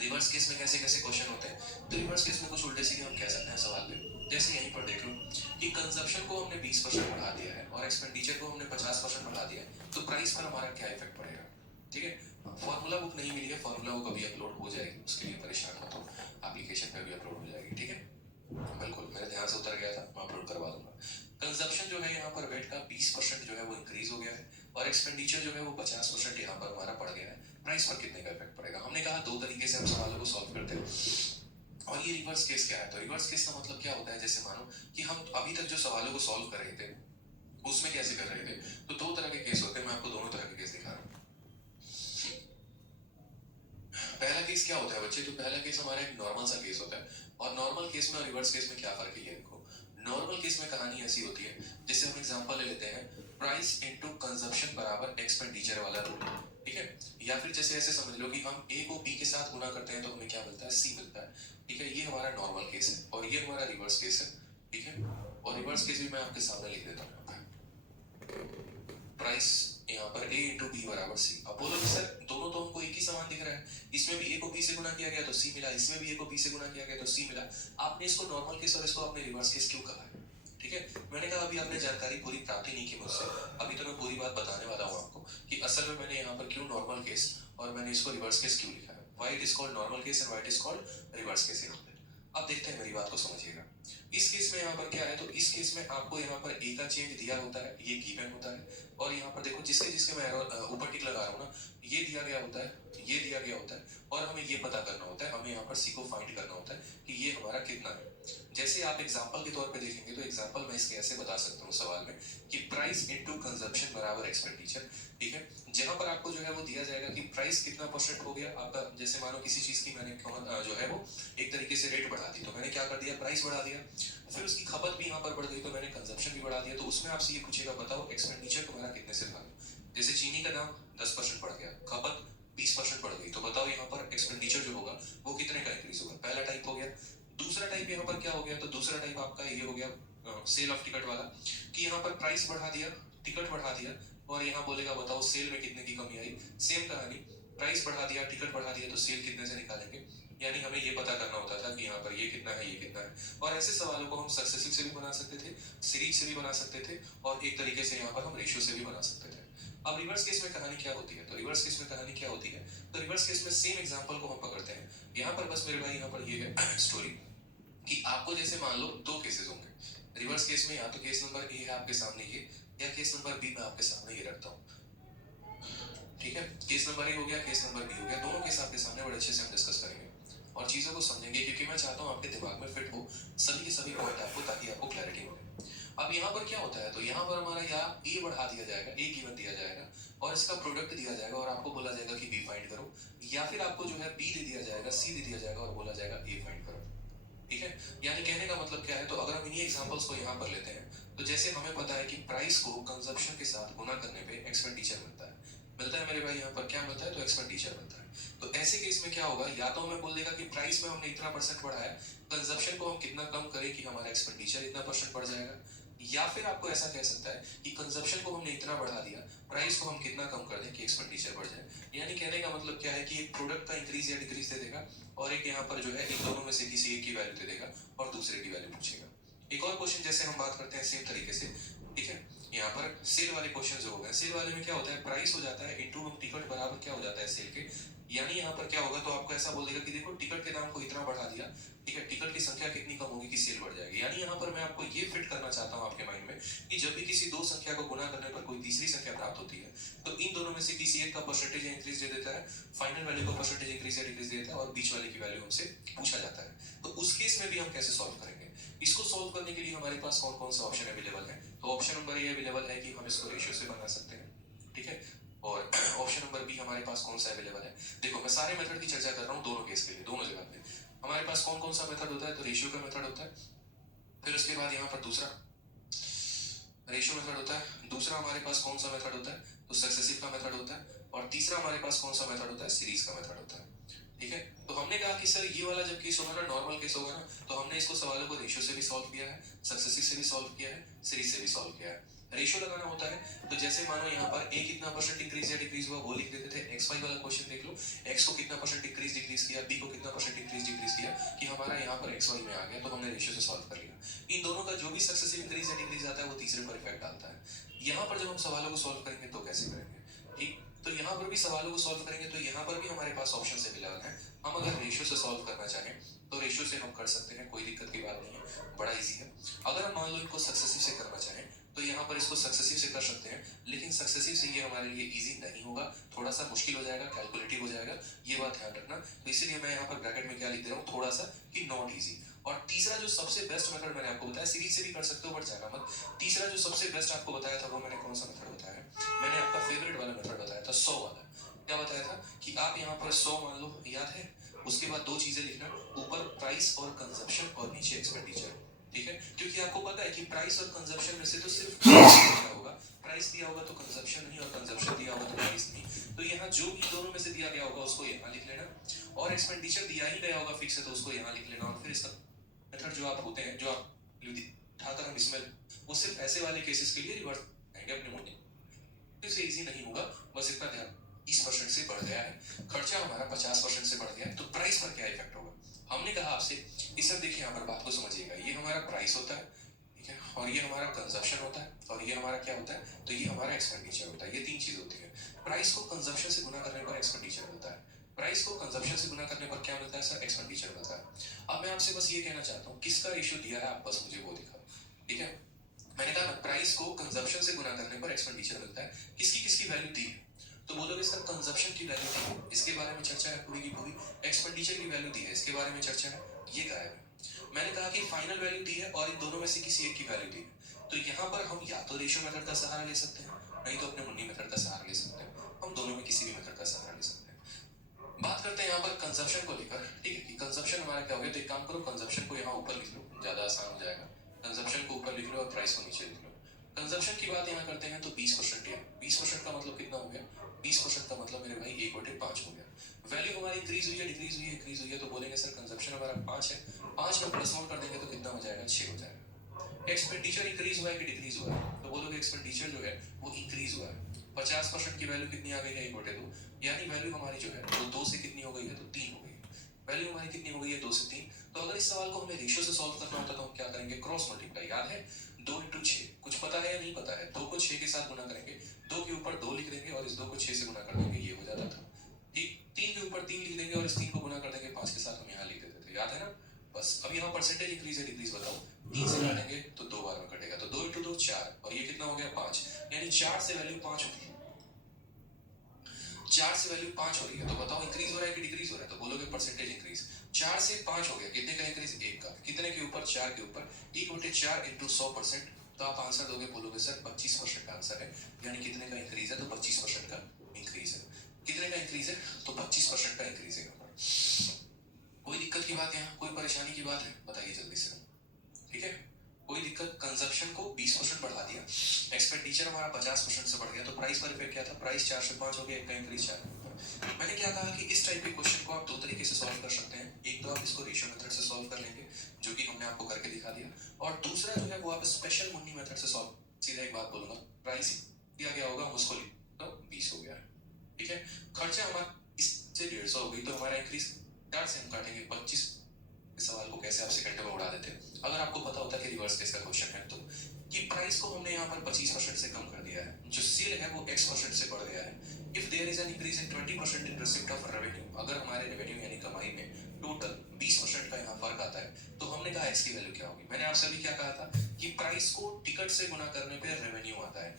रिवर्स केस में कैसे कैसे क्वेश्चन होते हैं। तो रिवर्स केस में कुछ उल्टे सीधे हम कह सकते हैं सवाल पे। जैसे यहीं पर देख लो कि कंजप्शन को हमने 20% बढ़ा दिया है और एक्सपेंडिचर को हमने 50% बढ़ा दिया है, तो प्राइस पर हमारा क्या इफेक्ट पड़ेगा। ठीक है, फॉर्मूला बुक नहीं मिली है, फॉर्मूला बुक अभी अपलोड हो जाएगी, उसके लिए परेशान मत हो, एप्लीकेशन पे भी अपलोड हो जाएगी। ठीक है, बिल्कुल मेरे ध्यान से उतर गया था, मैं अपलोड करवा दूंगा। कंजप्शन जो है यहाँ पर वेट का 20% जो है वो इंक्रीज हो गया है और एक्सपेंडिचर जो है वो 50% यहाँ पर हमारा बढ़ गया है। प्राइस पर कितने का इफेक्ट पड़ेगा। हमने कहा 2 तरीके से हम सवालों को सॉल्व करते हैं। और ये रिवर्स केस क्या है, तो रिवर्स केस का मतलब क्या होता है, जैसे मानो कि हम अभी तक जो सवालों को सॉल्व कर रहे थे उसमें कैसे कर रहे थे, तो 2 तरह के केस होते हैं। मैं आपको दोनों तरह के केस दिखा रहा हूँ। पहला केस क्या होता है बच्चे, तो पहला केस हमारा एक नॉर्मल सा केस होता है। और नॉर्मल केस में और रिवर्स केस में क्या फर्क है ये देखो। नॉर्मल केस में कहानी ऐसी होती है, जैसे हम एग्जांपल ले लेते हैं, प्राइस इनटू कंजप्शन बराबर एक्सपेंडिचर वाला रूल। ठीक है, या फिर जैसे ऐसे समझ लो कि हम ए को बी के साथ गुना करते हैं तो हमें क्या मिलता है, सी मिलता है। ठीक है, ये हमारा नॉर्मल केस है और ये हमारा रिवर्स केस है। ठीक है, और रिवर्स केस भी मैं आपके सामने लिख देता हूँ। प्राइस यहाँ पर a इंटू बी बराबर सी। अब बोलो कि सर दोनों तो हमको एक ही समान दिख रहा है, इसमें भी a को b से गुना किया गया तो c मिला, इसमें भी a को b से गुना किया गया तो c मिला। आपने इसको नॉर्मल केस और इसको आपने रिवर्स केस क्यों कहा है। ठीक है, मैंने कहा अभी आपने जानकारी पूरी प्राप्त नहीं की मुझसे, अभी तो मैं पूरी बात बताने वाला हूँ आपको कि असल में मैंने यहाँ पर क्यों नॉर्मल केस और मैंने इसको रिवर्स केस क्यों लिखा है। Why it is called normal case and why it is called reverse case यहाँ पे। अब देखते हैं, मेरी बात को समझिएगा। इस केस में यहाँ पर क्या है, तो इस केस में आपको यहाँ पर a का चेंज दिया होता है, ये गिवन होता है। और यहाँ पर देखो जिसके जिसके मैं ऊपर टिक लगा रहा हूँ ना, ये दिया गया होता है, ये दिया गया होता है, और हमें ये पता करना होता है, हमें यहाँ पर सी को फाइंड करना होता है कि ये हमारा कितना है। जैसे आप एग्जांपल के तौर पे देखेंगे तो एग्जांपल मैं इसके ऐसे बता सकता हूँ सवाल में कि प्राइस इनटू कंजप्शन बराबर एक्सपेंडिचर। ठीक है, जहां पर आपको जो है वो दिया जाएगा कि प्राइस कितना परसेंट हो गया आपका। जैसे मानो किसी चीज की मैंने जो है वो एक तरीके से रेट बढ़ा दी, तो मैंने क्या कर दिया, प्राइस बढ़ा दिया। फिर उसकी खपत भी यहाँ पर बढ़ गई तो मैंने कंजप्शन भी बढ़ा दिया। तो उसमें आपसे ये पूछेगा बताओ एक्सपेंडिचर तुम्हारा कितने से था। जैसे चीनी का दाम 10% बढ़ गया, खपत 20% बढ़ गई, तो बताओ यहाँ पर एक्सपेंडिचर जो होगा वो कितने का इंक्रीज होगा। पहला टाइप हो गया। दूसरा टाइप यहाँ पर क्या हो गया, तो दूसरा टाइप आपका ये हो गया सेल ऑफ टिकट वाला, कि यहाँ पर प्राइस बढ़ा दिया, टिकट बढ़ा दिया, और यहाँ बोलेगा बताओ सेल में कितने की कमी आई। सेम कहानी, प्राइस बढ़ा दिया, टिकट बढ़ा दिया, तो सेल कितने से निकालेंगे। यानी हमें ये पता करना होता था कि यहाँ पर ये कितना है, ये कितना है। और ऐसे सवालों को हम सक्सेसिव से भी बना सकते थे, सीरीज से भी बना सकते थे, और एक तरीके से यहाँ पर हम रेशियो से भी बना सकते थे। अब रिवर्स केस में कहानी क्या होती है, तो रिवर्स केस में कहानी क्या होती है, तो रिवर्स केस में सेम एग्जांपल को हम पकड़ते हैं। यहाँ पर बस मेरे भाई यहाँ पर ये है स्टोरी कि आपको जैसे मान लो 2 केसेस होंगे रिवर्स केस में, या तो केस नंबर ए है आपके सामने ये, या केस नंबर बी मैं आपके सामने ये रखता हूँ। ठीक है, केस नंबर ए हो गया, केस नंबर बी हो गया, दोनों केस आपके सामने बड़े अच्छे से हम डिस्कस करेंगे और चीजों को समझेंगे, क्योंकि मैं चाहता हूँ आपके दिमाग में फिट हो सभी के सभी पॉइंट आपको, ताकि आपको क्लैरिटी मिले। अब यहाँ पर क्या होता है, तो यहाँ पर हमारा या ए बढ़ा दिया जाएगा, ए गिवन दिया जाएगा और इसका प्रोडक्ट दिया जाएगा और आपको बोला जाएगा कि बी फाइंड करो, या फिर आपको जो है बी दे दिया जाएगा, सी दे दिया जाएगा और बोला जाएगा ए फाइंड करो। ठीक है, यानी कहने का मतलब क्या है, तो अगर हम इन्हीं एग्जांपल्स को यहाँ पर लेते हैं, तो जैसे हमें पता है कि प्राइस को कंजप्शन के साथ गुना करने पे एक्सपेंडिचर मिलता है मेरे भाई, यहाँ पर क्या मिलता है, तो एक्सपेंडिचर मिलता है। तो ऐसे केस में क्या होगा, या तो हमें बोल देगा कि प्राइस में हमने इतना परसेंट बढ़ाया, कंजप्शन को हम कितना कम करें कि हमारा एक्सपेंडिचर इतना परसेंट बढ़ जाएगा। या फिर आपको ऐसा कह सकता है कि कंजप्शन को हमने इतना बढ़ा दिया, प्राइस को हम कितना कम कर दें कि एक्सपेंडिचर बढ़ जाए। यानी कहने का मतलब क्या है कि एक प्रोडक्ट का इंक्रीज या डिक्रीज दे देगा, और एक यहाँ पर जो है इन दोनों में से किसी एक की वैल्यू दे देगा और दूसरे की वैल्यू पूछेगा। एक और क्वेश्चन जैसे हम बात करते हैं सेम तरीके से। ठीक है, यहाँ पर सेल वाले क्वेश्चन जो हो गए, सेल वाले में क्या होता है, प्राइस हो जाता है इंटू हम टिकट बराबर क्या हो जाता है सेल के, यानी यहाँ पर क्या होगा, तो आपको ऐसा बोल देगा कि देखो टिकट के दाम को इतना बढ़ा दिया, ठीक है, टिकट की संख्या कितनी कम होगी कि सेल बढ़ जाएगी। यानी यहाँ पर मैं आपको ये फिट करना चाहता हूँ आपके माइंड में कि जब भी किसी दो संख्या को गुना करने पर कोई तीसरी संख्या प्राप्त होती है, तो इन दोनों में से किसी एक का परसेंटेज इंक्रीज दे देता है, फाइनल वैल्यू का परसेंटेज इंक्रीज या डिक्रीज देता है, और बीच वाले की वैल्यू हमसे पूछा जाता है। तो उस केस में भी हम कैसे सॉल्व करेंगे? इसको सॉल्व करने के लिए हमारे पास कौन कौन से ऑप्शन अवेलेबल है? तो ऑप्शन नंबर ए अवेलेबल है कि हम इसको रेशियो से बना सकते हैं, ठीक है। और ऑप्शन नंबर बी हमारे पास कौन सा अवेलेबल है? देखो मैं सारे मेथड की चर्चा कर रहा हूँ दोनों केस के लिए, दोनों जगह पे हमारे पास कौन कौन सा मेथड होता है? तो रेशियो का मेथड होता है, फिर उसके बाद यहाँ पर दूसरा रेशियो मेथड होता है, दूसरा हमारे पास कौन सा मेथड होता है? तो सक्सेसिव का मेथड होता है, और तीसरा हमारे पास कौन सा मेथड होता है? सीरीज का मेथड होता है, ठीक है। तो हमने कहा कि सर ये वाला जब केस होगा ना, नॉर्मल केस होगा ना, तो हमने इसको सवालों को रेशियो से भी सॉल्व किया है, सक्सेसिव से भी सॉल्व किया है, सीरीज से भी सॉल्व किया है। रेशियो लगाना होता है, तो जैसे मानो यहाँ पर a कितना परसेंट इंक्रीज या डिक्रीज हुआ वो लिख देते थे। एक्स वाई वाला क्वेश्चन देख लो, x को कितना परसेंट इंक्रीज डिक्रीज किया, b को कितना परसेंट इंक्रीज डिक्रीज किया, कि हमारा यहाँ पर एक्स वाई में आ गया, तो हमने रेशियो से सॉल्व कर लिया। इन दोनों का जो भी सक्सेसिव इंक्रीज या डिक्रीज आता है वो तीसरे पर इफेक्ट डालता है। यहाँ पर जब हम सवालों को सॉल्व करेंगे तो कैसे करेंगे? ठीक, तो यहाँ पर भी सवालों को सॉल्व करेंगे तो यहाँ पर भी हमारे पास ऑप्शन अवेलेबल है। हम अगर रेशियो से सॉल्व करना चाहें तो रेशियो से हम कर सकते हैं, कोई दिक्कत की बात नहीं है, बड़ा इजी है। अगर हम मान लो इनको सक्सेसिव से करना चाहें तो यहाँ पर इसको सक्सेसिव से कर सकते हैं, लेकिन सक्सेसिव से ये हमारे लिए इजी नहीं होगा, थोड़ा सा मुश्किल हो जाएगा, कैलकुलेटिव हो जाएगा, ये बात ध्यान रखना। तो इसीलिए मैं यहाँ पर ब्रैकेट में क्या लिख दे रहा हूँ, थोड़ा सा, कि नॉट इजी। और तीसरा जो सबसे बेस्ट मेथड मैंने आपको बताया, सीरीज से भी कर सकते हो बट जाना मत। तीसरा जो सबसे बेस्ट आपको बताया था वो मैंने कौन सा मेथड बताया? मैंने आपका फेवरेट वाला मेथड बताया था, 100 वाला। क्या बताया था? कि आप यहाँ पर 100 मान लो, याद है? उसके बाद दो चीजें लिखना, ऊपर प्राइस और कंजप्शन और नीचे एक्सपेंडिचर, ठीक है। क्योंकि आपको पता है कि प्राइस और कंजप्शन में से तो सिर्फ दिया होगा, प्राइस दिया होगा तो कंजप्शन नहीं, और कंजप्शन दिया होगा तो प्राइस नहीं। तो यहाँ जो भी दोनों में से दिया गया होगा उसको यहाँ लिख लेना, और एक्सपेंडिचर दिया ही गया होगा फिक्स है तो उसको यहाँ लिख लेना। और फिर इसका मेथड जो आप होते हैं, जो आप उठाकर हम इसमें, वो सिर्फ ऐसे वाले केसेस के लिए रिवर्स आएंगे अपने मोटे से। इजी नहीं होगा, बस इतना ध्यान, 20% से बढ़ गया है खर्चा, हमारा 50% से बढ़ गया है, तो प्राइस पर क्या इफेक्ट होगा? हमने कहा आपसे, इस सब देखिए यहाँ पर बात को समझिएगा, ये हमारा प्राइस होता है, ठीक है, और ये हमारा कंजप्शन होता है, और ये हमारा क्या होता है? तो ये हमारा एक्सपेंडिचर होता है। ये तीन चीज होती है। प्राइस को कंजप्शन से गुना करने पर एक्सपेंडिचर मिलता है, प्राइस को कंजप्शन से गुना करने पर क्या मिलता है सर? एक्सपेंडिचर मिलता है। अब मैं आपसे बस ये कहना चाहता हूँ, किसका रेशियो दिया है, आप बस मुझे वो दिखाओ, ठीक है। मैंने कहा प्राइस को कंजप्शन से गुना करने पर एक्सपेंडिचर मिलता है, किसकी किसकी वैल्यू दी है? तो बोलोगे सर कंजप्शन की वैल्यू दी है, इसके बारे में चर्चा है पूरी की पूरी। एक्सपेंडिचर की वैल्यू दी है, इसके बारे में चर्चा है, ये गायब है। मैंने कहा कि फाइनल वैल्यू दी है और इन दोनों में से किसी एक की वैल्यू दी है। तो यहाँ पर हम या तो रेशियो मेथड का सहारा ले सकते हैं, नहीं तो अपने मुन्नी मेथड का सहारा ले सकते हैं। हम दोनों में किसी भी मेथड का सहारा ले सकते हैं। बात करते हैं यहाँ पर कंजप्शन को लेकर, ठीक है, कि कंजप्शन हमारा क्या हो गया। तो एक काम करो, कंजप्शन को यहाँ ऊपर लिख लो, ज्यादा आसान हो जाएगा। कंजप्शन को ऊपर लिख लो और प्राइस को नीचे लिख लो। कंजप्शन की बात यहाँ करते हैं तो 20% है। 20% का मतलब कितना हो गया? 20% का मतलब मेरे भाई 1/5 हो गया। वैल्यू हमारी इंक्रीज हुई है, डिक्रीज हुई है, इंक्रीज हुई है, तो बोलेंगे सर कंजप्शन हमारा 5 है, 5 में प्लस 1 कर देंगे तो कितना हो जाएगा? 6 हो जाएगा। एक्सपेंडिचर इंक्रीज हुआ है कि डिक्रीज हुआ है? तो बोलोगे एक्सपेंडिचर जो है वो इंक्रीज हुआ है। 50% की वैल्यू कितनी आ गई है? 1/2, यानी वैल्यू हमारी जो है वो 2 से कितनी हो गई है? तो 3 हो गई। वैल्यू हमारी कितनी हो गई है? 2 से 3। तो अगर इस सवाल को हमें रेशियो से सॉल्व करना होता तो हम क्या करेंगे? क्रॉस मल्टीप्लाई, याद है? 2 × 6, कुछ पता है या नहीं पता है? 2 को 6 के साथ गुना करेंगे, 2 के ऊपर 2 लिख देंगे और इस 2 को 6 से गुना कर देंगे, ये हो जाता था। ठीक, 3 के ऊपर 3 लिख देंगे और इस 3 को गुना कर देंगे 5 के साथ, हम यहाँ लिख देते थे, याद है ना? बस अब यहाँ परसेंटेज इंक्रीज है डिक्रीज बताओ। 3 से काटेंगे तो 2 बार में कटेगा, तो 2 × 2 4, और ये कितना हो गया? 5, यानी 4 से वैल्यू 5 होती है। 4 से वैल्यू 5 हो रही है, तो बताओ इंक्रीज हो रहा है कि डिक्रीज हो रहा है? तो बोलोगे परसेंटेज इंक्रीज। 4 से 5 हो गया, कितने का इंक्रीज? 1 का। कितने के ऊपर? 4 के ऊपर। 1/4 × 100%, तो आप आंसर दोगे, बोलोगे सर 25% का आंसर है। यानी कितने का इंक्रीज है? तो 25% का इंक्रीज है। कितने का इंक्रीज है? तो 25% का इंक्रीज है। कोई दिक्कत की बात यहाँ, कोई परेशानी की बात है? बताइए जल्दी से, ठीक है। कोई दिक्कत? कंजप्शन को 20% बढ़ा दिया, एक्सपेंडिचर हमारा 50% से बढ़ गया, तो प्राइस पर इफेक्ट क्या था? प्राइस 4 से 5 हो गया, एक का इंक्रीज 4। मैंने क्या कहा कि इस टाइप के क्वेश्चन को आप दो तरीके से सॉल्व कर सकते हैं। एक तो आप इसको रेशियो मेथड से सॉल्व कर लेंगे, जो कि हमने आपको करके दिखा दिया, और दूसरा जो है वो आप स्पेशल मुन्नी मेथड से सॉल्व। सीधा एक बात बोलूंगा, प्राइस दिया गया होगा, उसको लिख तो 20 हो गया, ठीक है। खर्चा हमारा इससे 150 हो गई, तो हमारा इंक्रीज 4 से हम काटेंगे 25। इस सवाल को कैसे आप सेकंड में उड़ा देते हैं अगर आपको पता होता कि रिवर्स केस का क्वेश्चन है तो। कि प्राइस को हमने यहाँ पर 25% से कम कर दिया है, जो सेल है वो X% से बढ़ गया है, if there is an increase in 20% in receipt of revenue, अगर हमारे रेवेन्यू यानी कमाई में टोटल 20% का यहाँ फर्क आता है, तो हमने कहा एक्स की वैल्यू क्या होगी। मैंने आपसे अभी क्या कहा था कि प्राइस को टिकट से गुना करने पे रेवेन्यू आता है।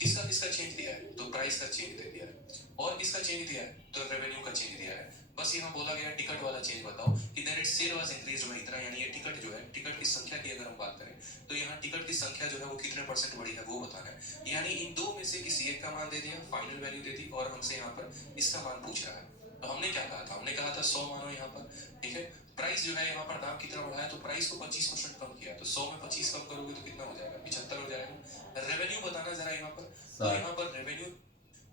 किसका किसका चेंज दिया है, तो प्राइस का चेंज दे दिया है, और किसका चेंज दिया है, तो रेवेन्यू का चेंज दिया है। बस यहाँ बोला गया टिकट वाला चेंज बताओ कि then it's sale was increased by इतना, यानी ये टिकट जो है, टिकट की संख्या की अगर हम बात करें तो यहाँ टिकट की संख्या जो है वो कितने परसेंट बढ़ी है वो बताना है। यानी इन दो में से किसी एक का मान दे दिया, फाइनल वैल्यू दे दी, और हमसे यहाँ पर इसका मान पूछ रहा है। तो हमने क्या कहा था, हमने कहा था 100 मानो यहाँ पर, ठीक है। प्राइस जो है यहाँ पर दाम कितना बढ़ाया, तो प्राइस को 25% कम किया, तो 100 में 25 कम करोगे तो कितना हो जाएगा, 75 हो जाएगा। रेवेन्यू बताना जरा यहाँ पर, तो यहाँ पर रेवेन्यू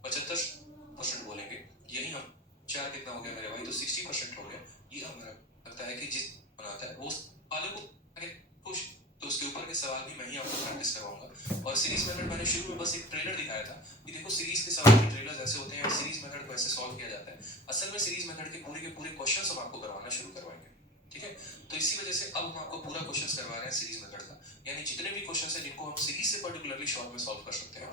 75% बोलेंगे, यही हम चार कितना हो गया मेरे भाई, तो 60% हो गया। ये हमारा लगता है कि जिस बनाता है वो वालों को आगे खुश, तो उसके ऊपर के सवाल भी मैं ही आपको प्रैक्टिस करवाऊंगा। और सीरीज मेथड मैंने शुरू में बस एक ट्रेलर दिखाया था कि देखो सीरीज के सवाल के ट्रेलर्स ऐसे होते हैं, सीरीज मेथड को ऐसे सॉल्व किया जाता है। असल में सीरीज मेथड के पूरे क्वेश्चंस हम आपको करवाना शुरू करवाएंगे, ठीक है। तो इसी वजह से अब हम आपको पूरा क्वेश्चंस करवा रहे हैं सीरीज मेथड का, यानी जितने भी क्वेश्चंस हैं जिनको हम सीरीज से पर्टिकुलरली शॉर्ट में सॉल्व कर सकते हैं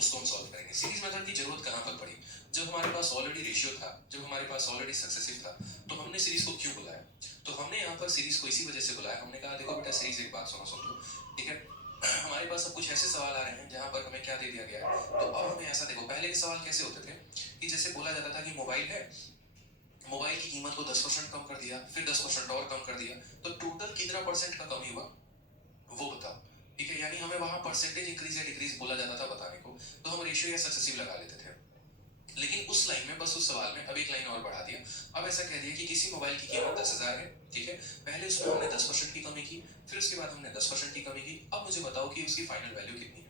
उसको हम सॉल्व करेंगे। सीरीज मेथड की जरूरत कहां पर पड़ी, जब हमारे पास ऑलरेडी रेशियो था, जब हमारे पास ऑलरेडी सक्सेसिव था, तो हमने सीरीज को क्यों बुलाया, तो हमने यहाँ पर सीरीज को इसी वजह से बुलाया। हमने कहा देखो बेटा सीरीज, एक बात सुनो, सुन लो, ठीक है। हमारे पास अब कुछ ऐसे सवाल आ रहे हैं जहां पर हमें क्या दे दिया गया है, तो अब हमें ऐसा देखो, पहले के सवाल कैसे होते थे कि जैसे बोला जाता था कि मोबाइल है, मोबाइल की कीमत को 10% कम कर दिया, फिर 10% और कम कर दिया, तो टोटल कितना परसेंट का कमी हुआ वो बताओ, ठीक है। यानी हमें वहां परसेंटेज इंक्रीज या डिक्रीज बोला जाता था बताने को, तो हम रेशियो या सक्सेसिव लगा लेते थे। लेकिन उस लाइन में, बस उस सवाल में अब एक लाइन और बढ़ा दिया। अब ऐसा कह दिया कि किसी मोबाइल की कीमत 10,000 है, ठीक है। पहले उसमें हमने 10% की कमी की, फिर उसके बाद हमने 10% की कमी की, अब मुझे बताओ कि उसकी फाइनल वैल्यू कितनी है।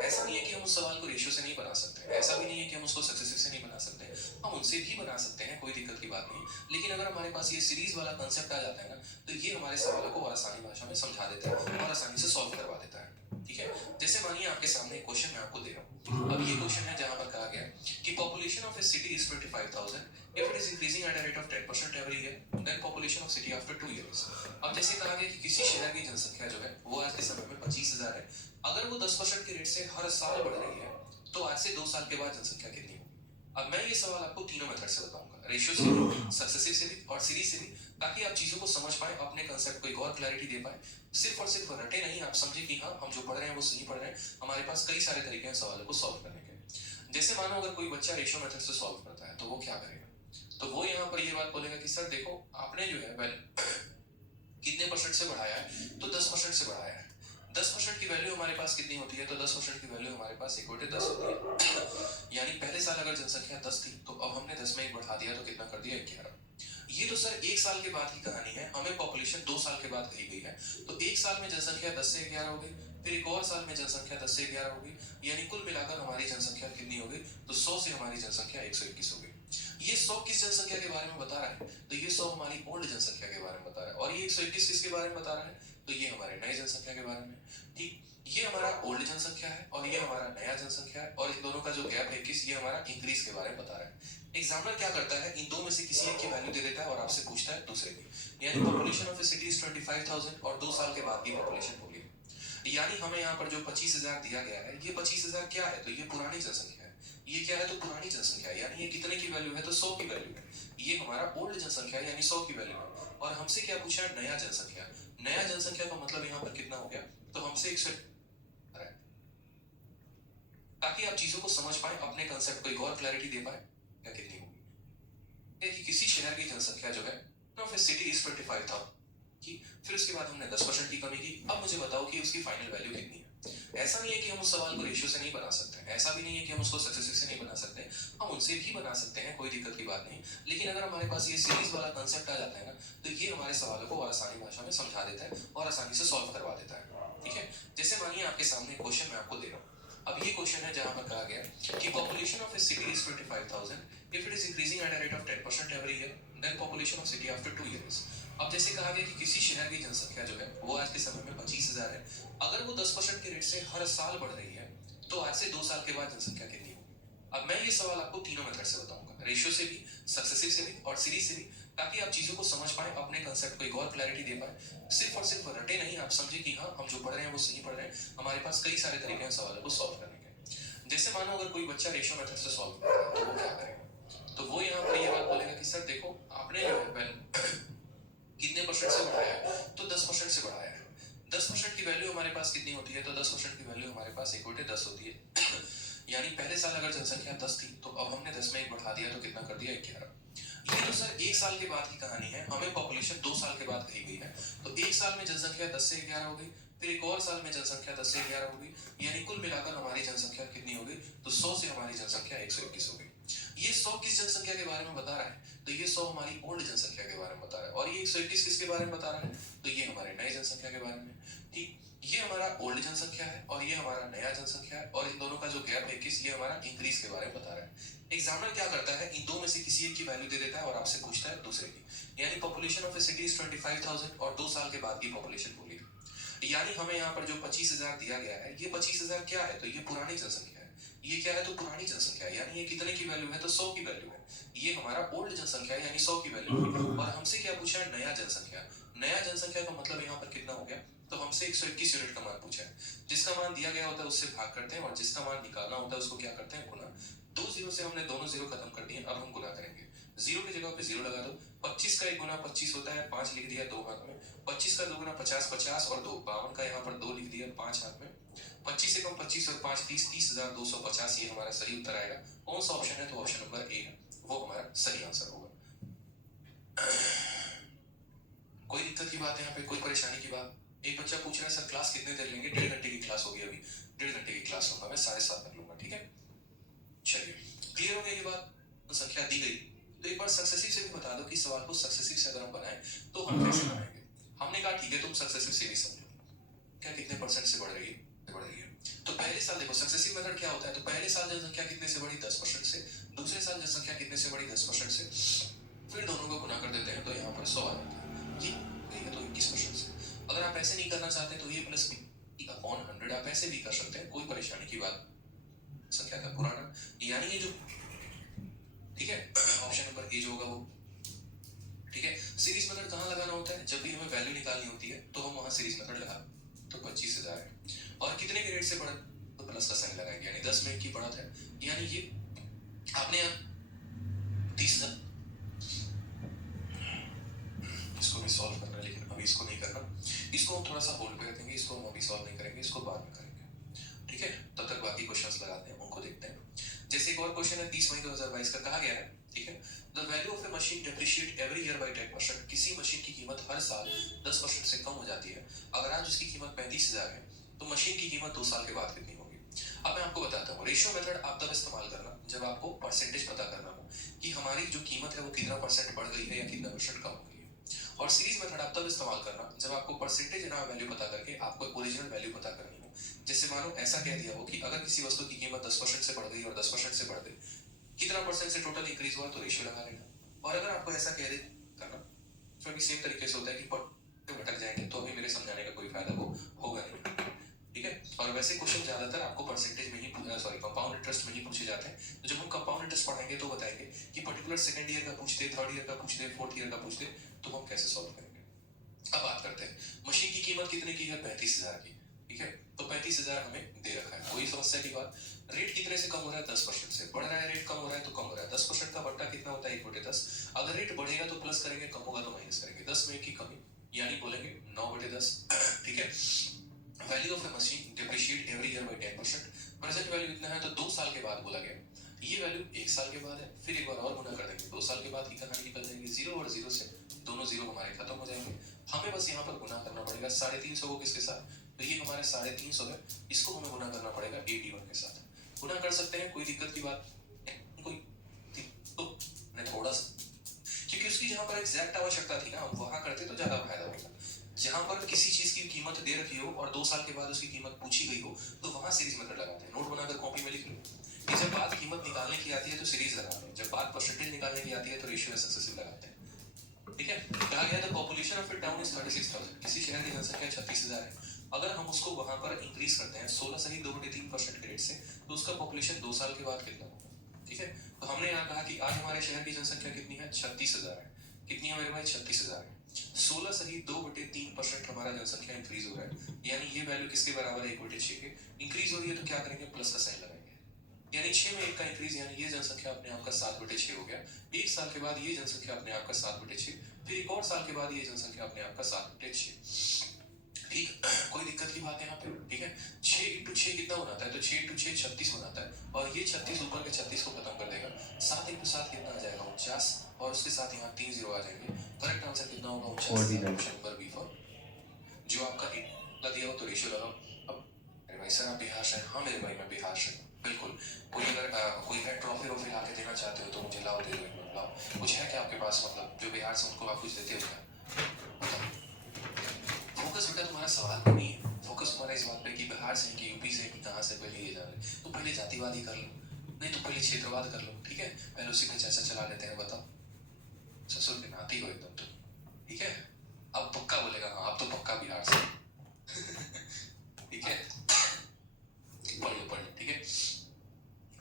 ऐसा नहीं है कि हम उस सवाल को रेशियो से नहीं बना सकते, ऐसा भी नहीं है कि हम उसको सक्सेसिव से नहीं बना सकते, हम उनसे भी बना सकते हैं, कोई दिक्कत की बात नहीं। लेकिन अगर हमारे पास ये सीरीज वाला कंसेप्ट आ जाता है ना, तो ये हमारे सवालों को और आसानी भाषा में समझा देता है और आसानी से सॉल्व करवा देता है, ठीक है। जैसे मानिए आपके सामने एक क्वेश्चन मैं आपको दे रहा हूँ। अब ये क्वेश्चन है जहां पर कहा गया कि population of a city is 25,000 if it is increasing at a rate of 10% every year, then population of city after 2 years। अब जैसे कहा गया कि किसी शहर की जनसंख्या जो है वो आज के समय में 25,000 है, अगर वो 10% के रेट से हर साल बढ़ रही है, तो आज से 2 साल के बाद जनसंख्या कितनी होगी। अब मैं ये सवाल आपको तीनों मेथड से बताऊंगा, रेशियो से भी, सक्सेसिव से भी और सीरीज से भी, ताकि आप चीजों को समझ पाए, अपने कंसेप्ट को एक और क्लैरिटी दे पाए, सिर्फ और सिर्फ रटे नहीं, आप समझे कि हाँ हम जो पढ़ रहे हैं वो सही पढ़ रहे हैं। हमारे पास कई सारे तरीके हैं सवालों को सॉल्व करने के। जैसे मानो अगर कोई बच्चा रेशियो मेथड से सॉल्व करता है तो वो क्या करेगा, तो वो यहाँ पर ये बात बोलेगा कि सर देखो आपने जो है कितने परसेंट से बढ़ाया है, तो 10% से बढ़ाया है। 10% की वैल्यू हमारे पास कितनी होती है, तो 10% की वैल्यू हमारे पास इक्वल टू 10 होती है। यानी पहले साल अगर जनसंख्या 10 थी, तो अब हमने 10 में एक बढ़ा दिया, तो कितना कर दिया, 11। ये तो सर एक साल के बाद की कहानी है, हमें पॉपुलेशन 2 साल के बाद कही गई है, तो एक साल में जनसंख्या 10 से 11 हो गई, फिर एक और साल में जनसंख्या 10 से 11 हो गई, यानी कुल मिलाकर हमारी जनसंख्या कितनी हो गई, तो 100 से हमारी जनसंख्या 121 हो गई। ये 100 किस जनसंख्या के बारे में बता रहा है, तो ये 100 हमारी ओल्ड जनसंख्या के बारे में बता रहा है, और ये 121 किसके बारे में बता रहा है, तो ये हमारे नए जनसंख्या के बारे में। ठीक, ये हमारा ओल्ड जनसंख्या है और ये हमारा नया जनसंख्या है, और इन दोनों का जो गैप है 21, ये हमारा इंक्रीज के बारे में बता रहा है। एग्जामिनर क्या करता है, इन दो में से किसी एक की वैल्यू दे देता है और आपसे पूछता है दूसरे की। यानी population of A city is 25,000 और 2 साल के बाद की पॉपुलेशन होगी। यानी हमें यहाँ पर जो 25,000 दिया गया है, ये 25,000 क्या है, तो ये पुरानी जनसंख्या है। ये क्या है, तो पुरानी जनसंख्या है, यानी ये कितने की वैल्यू है, तो 100 की वैल्यू है। ये हमारा ओल्ड जनसंख्या यानी 100 की वैल्यू है। और हमसे क्या पूछा है, नया जनसंख्या। नया जनसंख्या का मतलब यहाँ पर कितना हो गया, तो हमसे 100, ताकि आप चीजों को समझ पाए, अपने कंसेप्ट को एक और क्लैरिटी दे पाए, क्या कितनी होगी कि किसी शहर की जनसंख्या जो है ऑफ ए सिटी इज 25,000 की, फिर उसके बाद हमने 10% की कमी की। अब मुझे बताओ कि उसकी फाइनल वैल्यू कितनी है। ऐसा नहीं है कि हम उस सवाल को रेशियो से नहीं बना सकते, ऐसा भी नहीं है कि हम उसको सक्सेसिव से नहीं बना सकते, हम उनसे भी बना सकते हैं, कोई दिक्कत की बात नहीं। लेकिन अगर हमारे पास ये सीरीज वाला कंसेप्ट आ जाता है ना, तो ये हमारे सवालों को और आसानी भाषा में समझा देता है और आसानी से सॉल्व करवा देता है, ठीक है। जैसे मानिए आपके सामने क्वेश्चन मैं आपको दे रहा हूँ। अब ये क्वेश्चन है जहां पर कहा गया कि population of A city is 25,000 if it is increasing at a rate of 10% every year, then population of city after 2 years। अब जैसे कहा गया कि किसी शहर की जनसंख्या जो है वो आज के समय में 25,000 है, अगर वो 10% के रेट से हर साल बढ़ रही है, तो आज से 2 साल के बाद जनसंख्या कितनी होगी। अब मैं ये सवाल आपको तीनों मेथड से बताऊंगा, रेशियो से भी, सक्सेसिव से भी और सीरीज से भी, ताकि आप चीजों को समझ पाए, अपने कंसेप्ट को एक और क्लैरिटी दे पाए, सिर्फ और सिर्फ रटे नहीं, आप समझे कि हाँ हम जो पढ़ रहे हैं वो सही पढ़ रहे हैं। हमारे पास कई सारे तरीके हैं सवालों को सॉल्व करने के। जैसे मानो अगर कोई बच्चा रेशियो मेथड से सॉल्व कर रहा है तो वो क्या करेगा, तो वो यहाँ पर ये बात बोलेगा कि सर देखो आपने जो है कितने परसेंट से बढ़ाया है, तो 10% से बढ़ाया है। 10% की वैल्यू हमारे पास कितनी होती है, तो 10% की वैल्यू हमारे पास 1/10 होती है। यानी पहले साल अगर जनसंख्या 10 थी तो अब हमने 10 में 1 बढ़ा दिया तो कितना कर दिया, 11। ये तो सर 1 साल के बाद की कहानी है, हमें पॉपुलेशन 2 साल के बाद कही गई है। तो 1 साल में जनसंख्या 10 से 11 हो गई, फिर एक और साल में जनसंख्या 10 से 11 हो गई, यानी कुल मिलाकर हमारी जनसंख्या कितनी हो गई, तो 100 से हमारी जनसंख्या 121 हो गई। ये 100 किस जनसंख्या के बारे में बता रहा है, तो ये 100 हमारी ओल्ड जनसंख्या के बारे में बता रहा है, और ये 121 किसके बारे में बता रहा है, तो ये हमारे नए जनसंख्या के बारे में। ठीक, ये हमारा ओल्ड जनसंख्या है और ये हमारा नया जनसंख्या है, और इन दोनों का जो गैप है किस, ये हमारा इंक्रीज के बारे में बता रहा है। एग्जामिनर क्या करता है, इन दो में से किसी एक की वैल्यू दे देता है और आपसे पूछता है दूसरे की। यानी population of A city is 25,000 और 2 साल के बाद की पॉपुलेशन बोली। यानी हमें यहाँ पर जो 25,000 दिया गया है, ये 25,000 क्या है, तो ये पुरानी जनसंख्या है। ये क्या है, तो पुरानी जनसंख्या है, यानी ये कितने की वैल्यू है, तो 100 की वैल्यू है। ये हमारा ओल्ड जनसंख्या है, यानी 100 की वैल्यू है। और हमसे क्या पूछा है, नया जनसंख्या। नया जनसंख्या का मतलब यहाँ पर कितना हो गया, तो हमसे 121 यूनिट का मान पूछा है। जिसका मान दिया गया होता है उससे भाग करते हैं, और जिसका मान निकालना होता है उसको क्या करते हैं, गुना। 2 जीरो से हमने दोनों जीरो खत्म कर दिए, अब हम गुना करेंगे। जीरो की जगह पे जीरो लगा दो। 25 का 1 गुना 25 होता है, 5 लिख दिया 2 हाथ में। 25 का 2 गुना 50, 50 और 2 52 का यहाँ पर 2 लिख दिया 5 हाथ में। 25 से कम 25 और 5 30, 30,250, ये हमारा सही उत्तर आएगा। कौन सा ऑप्शन है, तो ऑप्शन नंबर ए है, वो हमारा सही आंसर होगा। कोई दिक्कत की बात है यहाँ पे, कोई परेशानी की बात? एक बच्चा पूछ रहा है सर क्लास कितने देर लेंगे, 1.5 घंटे की क्लास होगी, अभी 1.5 घंटे की क्लास होगा, मैं 7:30 तक लूंगा, ठीक है। चलिए, क्लियर हो गया ये बात, तो संख्या दी गई। तो एक बार सक्सेसिव से भी बता दो कि सवाल को सक्सेसिव से अगर हम बनाए तो हम कैसे बनाएंगे। हमने कहा ठीक है तुम सक्सेसिव से भी समझो, क्या कितने परसेंट से बढ़ रही है, बढ़ रही है। तो पहले साल देखो सक्सेसिव मेथड क्या होता है, तो पहले साल जनसंख्या कितने से बढ़ी, 10% से। दूसरे साल जनसंख्या कितने से बढ़ी, 10% से। फिर दोनों को गुना कर देते हैं तो यहाँ पर 100 आ जाता है, ये गई है तो 21% से। अगर आप ऐसे नहीं करना चाहते तो ये प्लस अपॉन 100 आप ऐसे भी कर सकते हैं, कोई परेशानी की बात। संख्या का पुराना, यानी ये जो, ठीक है, ऑप्शन नंबर ए जो होगा वो, ठीक है। सीरीज मेथड कहाँ लगाना होता है, जब भी हमें वैल्यू निकालनी होती है तो हम वहां सीरीज मेथड लगा, तो 25,000 है और कितने के रेट से बढ़ा, तो प्लस का साइन लगाएंगे, यानी 10 में 1 की बढ़त है, यानी ये आपने 30,000। इसको भी सॉल्व करना है लेकिन अभी इसको नहीं करना, इसको हम थोड़ा सा होल्ड पे रखेंगे, इसको हम अभी सॉल्व नहीं करेंगे, इसको बाद में करेंगे, ठीक है। तब तक बाकी क्वेश्चंस लगाते हैं, उनको देखते हैं। जैसे एक और क्वेश्चन है 30 मई 2022 का, कहा गया है, ठीक है, the value of a machine depreciate every year by 10%। किसी मशीन की कीमत हर साल 10% से कम हो जाती है। अगर आज उसकी कीमत 35,000 है तो मशीन की कीमत 2 साल के बाद कितनी होगी। अब मैं आपको बताता हूँ, रेशियो मेथड आप तब इस्तेमाल करना जब आपको परसेंटेज पता करना हो कि हमारी जो कीमत है वो कितना परसेंट बढ़ गई है या कितना परसेंट कम हो गई है। और सीरीज मेथड आप तब इस्तेमाल करना जब आपको परसेंटेज ना वैल्यू पता करके आपको ओरिजिनल वैल्यू पता करनी हो। जैसे मानो ऐसा कह दिया हो कि अगर किसी वस्तु की कीमत 10% से बढ़ गई और 10% से बढ़ गई, कितना परसेंट से टोटल इंक्रीज हुआ, तो रेशियो लगा लेना। और अगर आपको ऐसा कह दे करना, तो भी सेम तरीके से होता है कि भटक जाएंगे तो अभी मेरे समझाने का कोई फायदा वो होगा नहीं, ठीक है। और वैसे क्वेश्चन ज्यादातर आपको परसेंटेज में ही, सॉरी कंपाउंड इंटरेस्ट में ही पूछे जाते हैं। तो जब हम कंपाउंड इंटरेस्ट पढ़ाएंगे तो बताएंगे कि पर्टिकुलर सेकंड ईयर का पूछते, थर्ड ईयर का पूछते, फोर्थ ईयर का पूछते, तो हम कैसे सॉल्व करेंगे। अब बात करते हैं, मशीन की कीमत कितने की है, 35,000 की, ठीक है। तो 35,000 हमें दे रखा है, कोई समस्या की बात। रेट कितने से कम हो रहा है, 10% से। बढ़ रहा है रेट, कम हो रहा है तो कम हो रहा है। 10% का बट्टा कितना होता है, 1/10। अगर रेट बढ़ेगा तो प्लस करेंगे, कम होगा तो माइनस करेंगे। 10 में 1 की कमी, यानी बोलेंगे 9/10, ठीक है। Value of a machine depreciate every year by 10%। Present value इतना है तो 2 साल के बाद बोला गया। ये वैल्यू 1 साल के बाद है, फिर एक बार और गुना कर देंगे, 2 साल के बाद की कहानी निकल जाएगी। 0 और 0 से दोनों 0 हमारे खत्म हो जाएंगे। हमें बस यहाँ पर गुना करना पड़ेगा 350 को किसके साथ, तो ये हमारे 350 है, इसको हमें गुना करना पड़ेगा 81 के साथ। गुना कर सकते हैं, कोई दिक्कत की बात कोई, तो थोड़ा सा, क्योंकि उसकी जहां पर एग्जैक्ट आवश्यकता थी ना, हम वहां करते तो ज्यादा फायदा होता। जहां पर किसी चीज की कीमत दे रखी हो और 2 साल के बाद उसकी कीमत पूछी गई हो तो वहां सीरीज मेथड लगाते हैं। नोट बनाकर कॉपी में लिख लो कि जब बात कीमत निकालने की आती है तो सीरीज लगाते हैं, जब बात परसेंटेज निकालने की आती है तो रेशियो सक्सेसिव लगाते हैं, ठीक है। कहा गया था population of A town is 36,000। किसी शहर की जनसंख्या 36,000 है। अगर हम उसको वहां पर इंक्रीज करते हैं 16 सही 2/3% के रेट से, तो उसका पॉपुलेशन 2 साल के बाद कितना होगा, ठीक है। तो हमने यहाँ कहा कि आज हमारे शहर की जनसंख्या कितनी है, 36,000 है। कितनी है मेरे भाई, 36,000 है। 16 सही 2/3% हमारा जनसंख्या इंक्रीज हो रहा है, यानी ये वैल्यू किसके बराबर है, 1/6 के। इंक्रीज हो रही है तो क्या करेंगे, प्लस का साइन लगाएंगे, यानी 6 में 1 का इंक्रीज, यानी ये जनसंख्या अपने आप का 7/6 हो गया। 1 साल के बाद ये जनसंख्या अपने आप का 7/6, फिर एक और साल के बाद ये जनसंख्या अपने आप का 7/6। ठीक, कोई दिक्कत की बात है यहाँ पे? ठीक है, 6 इंटू 6 कितना बनाता है? तो 6 इंटू 6 36 बनाता है, और ये 36 ऊपर के 36 को खत्म कर देगा। 7 इंटू 7 कितना आ जाएगा? 49, और उसके साथ यहाँ 3 जीरो आ जाएंगे। करेक्ट आंसर कितना होगा? 49। ऑप्शन नंबर बी फॉर जो आपका दिया हो तो रेशियो लगाओ। अब अरे भाई सर आप बिहार से हैं? हाँ मेरे भाई मैं बिहार से हूँ, बिल्कुल। कोई अगर कोई है ट्रॉफी वॉफी ला के देना चाहते हो तो मुझे लाओ, दे दो एक मिनट, लाओ। कुछ है क्या आपके पास, मतलब जो बिहार से उनको आप कुछ देते हो क्या? फोकस बेटा तुम्हारा सवाल पे नहीं है, फोकस तुम्हारा इस बात पे कि बिहार से कि यूपी से कि कहाँ से, पहले ये जान ले। तो पहले जातिवाद ही कर लो, नहीं तो पहले क्षेत्रवाद कर लो, ठीक है? पहले उसी पे चर्चा चला लेते हैं। बताओ, ससुर के नाती हो एकदम तुम, ठीक है? अब पक्का बोलेगा हाँ, अब तो पक्का बिहार से, ठीक है? पढ़ लो, ठीक है?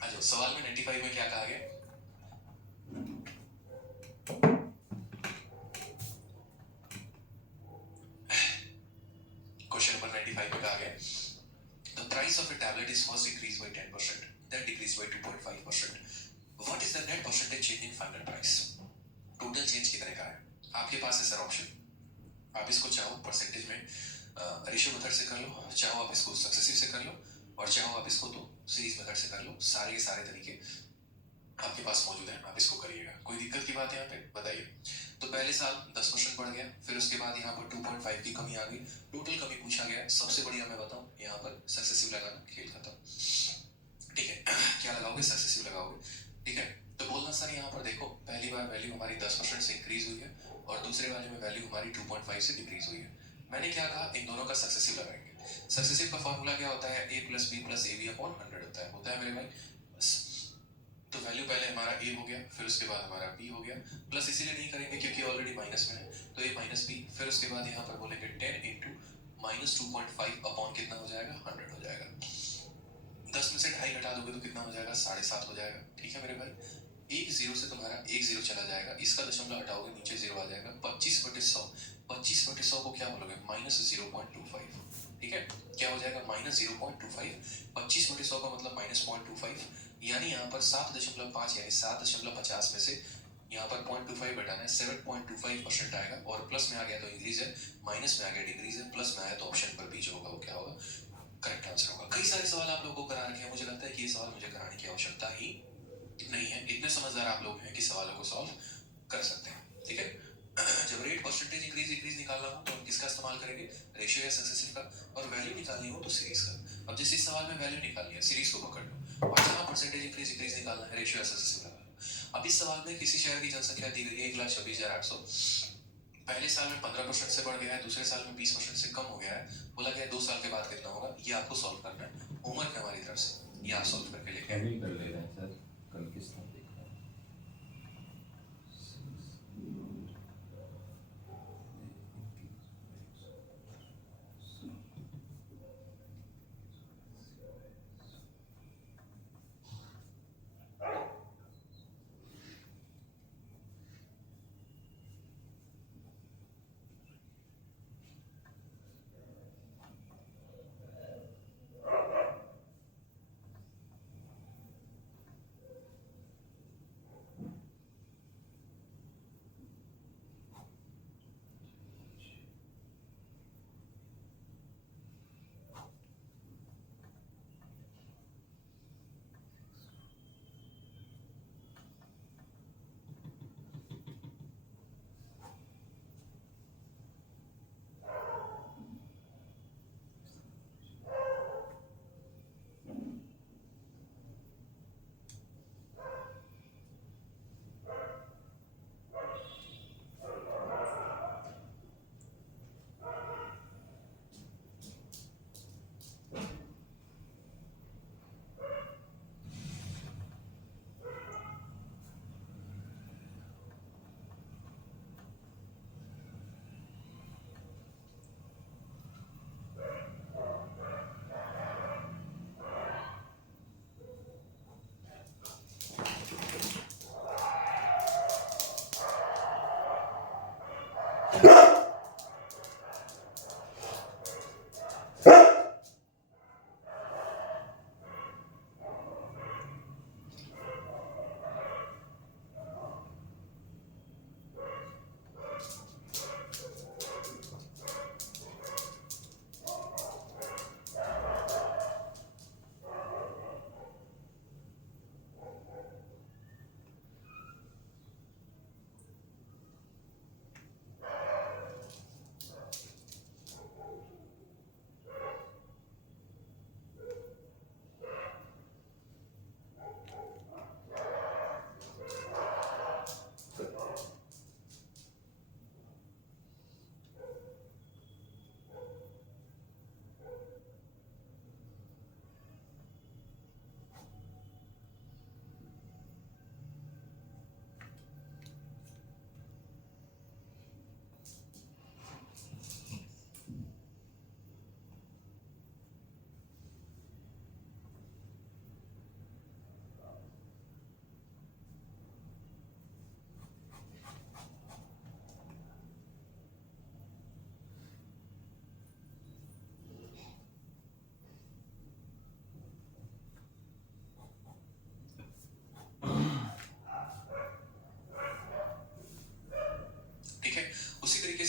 आ जाओ, सवाल में 95 में क्या कहा गया? क्वेश्चन नंबर 95 में कहा गया, the price of a tablet is first increased by 10%, then decreased by 2.5%. What is the net percentage change in final price? Total change कितने का है? आपके पास है सर ऑप्शन, आप इसको चाहो परसेंटेज में रेशियो मेथड से कर लो, चाहो आप इसको सक्सेसिव से कर लो, और चाहो आप इसको तो सीरीज मेथड से कर लो। सारे के सारे तरीके आपके पास मौजूद है, आप इसको करिएगा। कोई दिक्कत की बात है यहाँ पे? बताइए। तो पहले साल 10% बढ़ गया, फिर उसके बाद यहाँ पर 2.5 की कमी आ गई, टोटल कमी पूछा गया। सबसे बढ़िया मैं बताऊँ, यहाँ पर सक्सेसिव लगाना, खेल खत्म, ठीक है? क्या लगाओगे? सक्सेसिव लगाओगे, ठीक है? तो बोलना सर यहाँ पर देखो, पहली बार वैल्यू हमारी 10% से इंक्रीज हुई है, और दूसरे वाले में वैल्यू हमारी 2.5 से डिक्रीज हुई है। मैंने क्या कहा? इन दोनों का सक्सेसिव लगाएंगे। सक्सेसिव का फॉर्मूला क्या होता है? a plus B plus A B upon 100 होता है मेरे भाई, बस। तो वैल्यू पहले हमारा a हो गया, फिर उसके बाद हमारा b हो गया, प्लस इसीलिए नहीं करेंगे क्योंकि ऑलरेडी माइनस में है, तो a माइनस b, फिर उसके बाद यहाँ पर बोलेंगे 10 इंटू माइनस 2.5 अपॉन कितना हो जाएगा? 100 हो जाएगा। 10 में से 2.5 घटा दोगे तो कितना हो जाएगा? 7.5 हो जाएगा, ठीक है मेरे भाई? एक जीरो से तुम्हारा एक जीरो चला जाएगा, इसका दशमलव हटाओगे नीचे जीरो आ जाएगा। 25/100, 25/100 को क्या बोलोगे? -0.25, ठीक है? क्या हो जाएगा? -0.25। 25/100 का मतलब -0.25, यानी यहाँ पर 7.5 यानी 7.50 में से यहाँ पर 0.25 घटाना है, 7.25% आएगा, और प्लस में आ गया तो इंक्रीज है, माइनस में आ गया डिक्रीज है, प्लस में आया तो ऑप्शन पर बीच होगा, वो क्या होगा? करेक्ट आंसर होगा। कई सारे सवाल आप लोगों को करा रखे हैं, मुझे लगता है कि ये सवाल मुझे कराने की आवश्यकता ही नहीं है, इतने समझदार आप लोग हैं कि सवालों को सॉल्व कर सकते हैं, ठीक है? जब रेट परसेंटेज इंक्रीज डिक्रीज निकालना हो तो हम किसका इस्तेमाल करेंगे? रेशियो या सक्सेसिव का। और वैल्यू निकालनी हो तो सीरीज का। अब जैसे इस सवाल में वैल्यू निकालनी है, सीरीज को पकड़ लो, और जहाँ परसेंटेज इंक्रीज डिक्रीज निकालना है, रेशियो या सक्सेसिव लगा लो। अब इस सवाल में किसी शहर की जनसंख्या दी गई है 1,26,800, पहले साल में 15% से बढ़ गया है, दूसरे साल में 20% से कम हो गया है, बोला गया 2 साल के बाद कितना होगा? ये आपको सॉल्व करना है, होमवर्क है हमारी तरफ से, ये आप सॉल्व करके लेके अभी कर ले रहे हैं सर, कल किस तरह देखा है?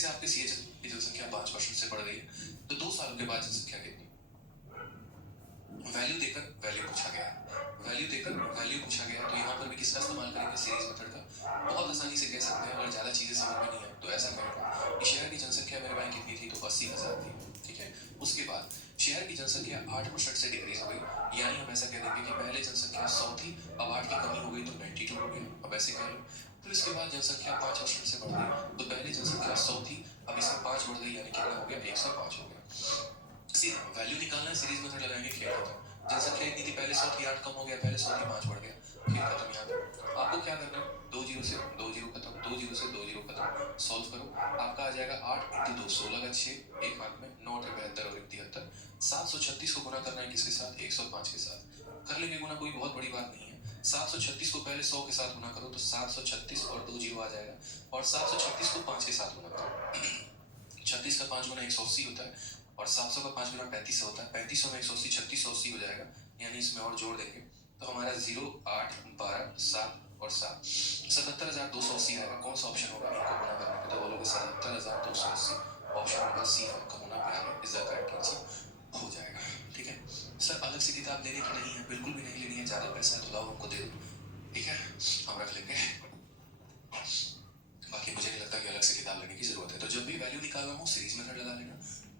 से आपके सीएच की जनसंख्या 5% से बढ़ गई है, तो 2 सालों के बाद जनसंख्या कितनी? वैल्यू देकर वैल्यू पूछा गया है, वैल्यू देकर वैल्यू पूछा गया है, तो यहाँ पर भी किसका इस्तेमाल करेंगे? सीरीज मेथड का। बहुत आसानी से कह सकते हैं, अगर ज़्यादा चीज़ें समझ में नहीं आए तो ऐसा कहेगा कि शहर की जनसंख्या मेरे भाई कितनी थी? तो 80,000 थी। ठीक है, उसके बाद शहर की जनसंख्या 8% से डिक्रीज हो गई, यानी हम ऐसा कह देंगे कि पहले जनसंख्या 100 थी, अब 8 की कमी हो गई तो 92 हो गया, अब ऐसे कह लो। फिर इसके बाद जनसंख्या 5% से बढ़ गई, तो पहले जनसंख्या 100 थी, अब इसमें 5 बढ़ गई, यानी कितना हो गया? 105 हो गया। सीधा वैल्यू निकालना है, सीरीज मेथड लगाएंगे, खेल खत्म। जनसंख्या इतनी थी, पहले 100 थी, 8 कम हो गया, पहले 100 थी, 5 बढ़ गया, खेल खत्म। यहाँ पे आपको क्या करना है? 2 जीरो से 2 जीरो खत्म, 2 जीरो से 2 जीरो खत्म, सॉल्व करो। आपका आ जाएगा 8 इंटू 2 16 का 6, एक हाथ में 9 अठे 72 और 1 73। 736 को गुना करना है किसके साथ? 105 के साथ। कर लेंगे गुना, कोई बहुत बड़ी बात नहीं है। 736 को पहले 100 के साथ गुना करो तो 736 और 2 जीरो आ जाएगा, और 736 को 5 के साथ गुना करो। 36 का 5 गुना 180 होता है, और 700 का 5 गुना 3500 होता है। 3500 में 180, 3680 हो जाएगा, यानी इसमें और जोड़ देंगे तो हमारा 0 8 12 7 और 7 77,280 आएगा। कौन सा ऑप्शन होगा? इनको गुना करने पे तो बोलोगे 77,280, ऑप्शन होगा सी कमुना पे आगे इज द करेक्ट आंसर हो जाएगा। ठीक है सर, अलग से किताब लेने की नहीं है, बिल्कुल भी नहीं लेनी है, ज्यादा पैसा है तो लाओ हमको दे दो, ठीक है, हम रख लेंगे। बाकी मुझे नहीं लगता कि अलग से किताब लेने की जरूरत है। तो जब भी वैल्यू निकालना हो सीरीज मेथड लगा लेना,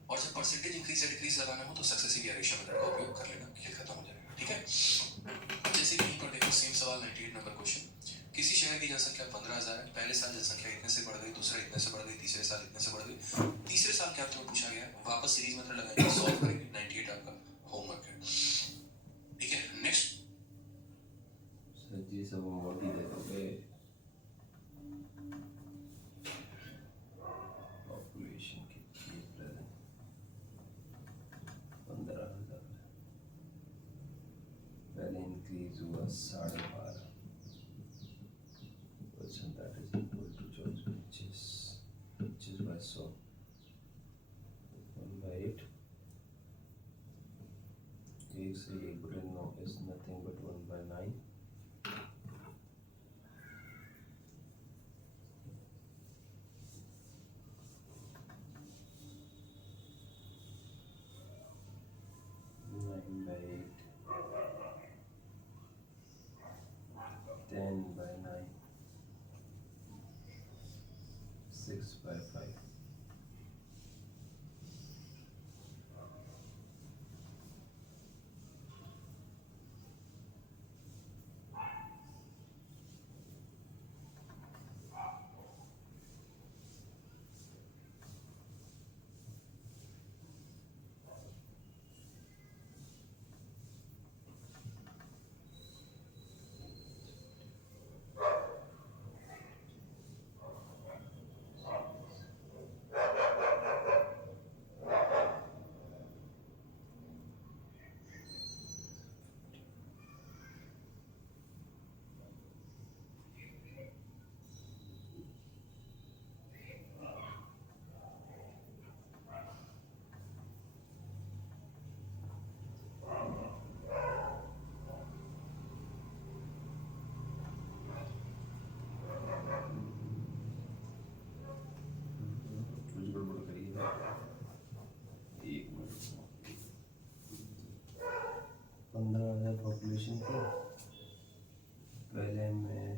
और जब परसेंटेज इंक्रीज या डिक्रीज लगाना हो तो सक्सेसिव या रेशियो मेथड का उपयोग कर लेना, खेल खत्म हो जाएगा। ठीक है, जैसे कि यहीं पर देखो सेम सवाल 98 नंबर क्वेश्चन। किसी शहर की जनसंख्या 15,000 है, पहले साल जनसंख्या इतने से बढ़ गई, दूसरे इतने से बढ़ गई, तीसरे साल इतने से बढ़ गई। तीसरे साल क्या तुम्हें पूछा गया है? वापस सीरीज मेथड लगाएंगे, सॉल्व करेंगे। 98 आपका होमवर्क है। ठीक है, नेक्स्ट। सर जी सब होमवर्क ही दे दोगे? पॉपुलेशन कितनी प्रेजेंट? 15,000, पहले इंक्रीज हुआ 12.5%, that is equal to 25 by 100, 1/8। 1 से 1 बटे 9 is nothing but 1/9। गड़बड़ करी है, 1 मिनट। 15,000 पॉपुलेशन थी, पहले में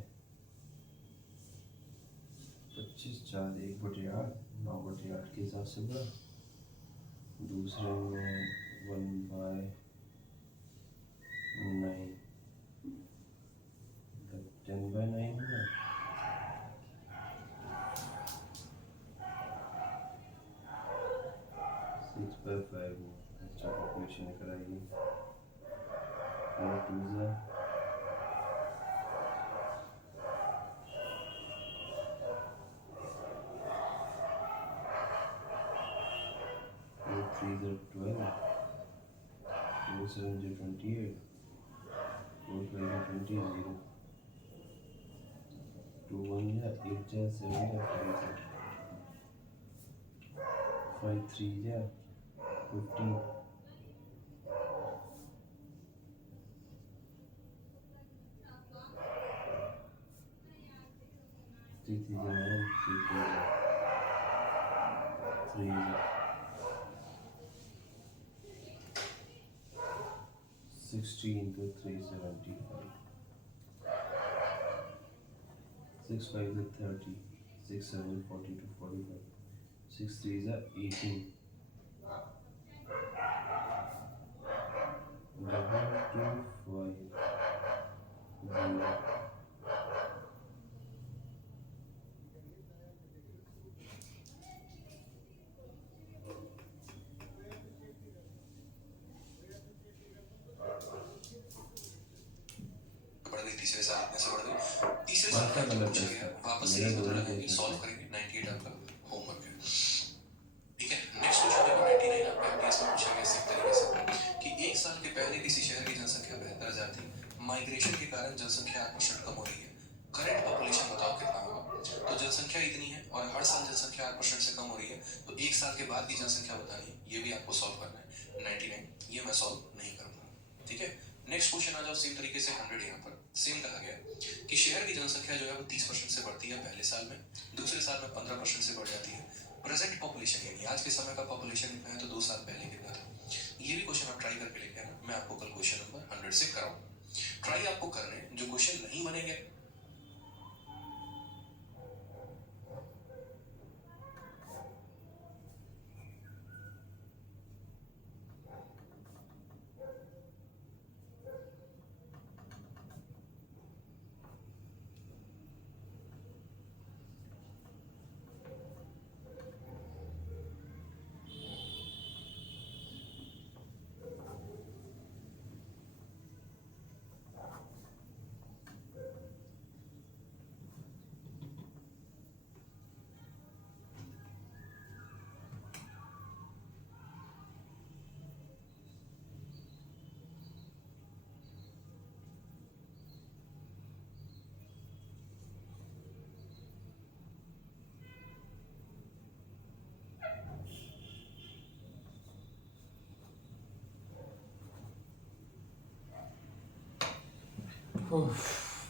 25 4 1/8 9/8 के हिसाब से बढ़ा, दूसरे में 1/9 10/9 हुआ, 6/5 हुआ। अच्छा पॉपुलेशन निकल आएगी, 4 2s है, 4 3s are 12, 4 7s are 28, 4 5s are 20, 0 2 1 है, 8 जा 7 जा 5 है, 5 3 जा 15, 3 3 जा 9, 3 4 जा threes are 60 into 375. 6 5s are 30. 6 7 40 to 45. 6 3s are 18. Double 2 5 0. बढ़ गई, तीसरे साल इतने से बढ़ गई। तीसरे कौन साल सा में जो गलत है पूछा इसका? गया वापस से मेरा एक दो नंबर ही लगाएंगे, क्वेश्चन सॉल्व है। करेंगे। 98 आपका होमवर्क है। ठीक है, नेक्स्ट क्वेश्चन नंबर 99 आपका एमटीएस में पूछा गया इस तरीके से कि एक साल के पहले किसी शहर की जनसंख्या 72,000 थी, माइग्रेशन के कारण जनसंख्या 8% कम हो रही है, करंट पॉपुलेशन बताओ कितना होगा। तो जनसंख्या इतनी है और हर साल जनसंख्या 8% से कम हो रही है, तो एक साल के बाद की जनसंख्या बतानी है, ये भी आपको सॉल्व करना है। 99 ये मैं सॉल्व नहीं करूंगा। ठीक है, नेक्स्ट क्वेश्चन आ जाओ सेम तरीके से। 100 यहाँ पर सेम कहा गया कि शहर की जनसंख्या जो है वो 30% से बढ़ती है पहले साल में, दूसरे साल में 15% से बढ़ जाती है। प्रेजेंट पॉपुलेशन यानी आज के समय का पॉपुलेशन कितना है, तो 2 साल पहले कितना था। ये भी क्वेश्चन आप ट्राई करके लेके आना, मैं आपको कल क्वेश्चन नंबर 100 से कराऊंगा। ट्राई आपको करने, जो क्वेश्चन नहीं बनेंगे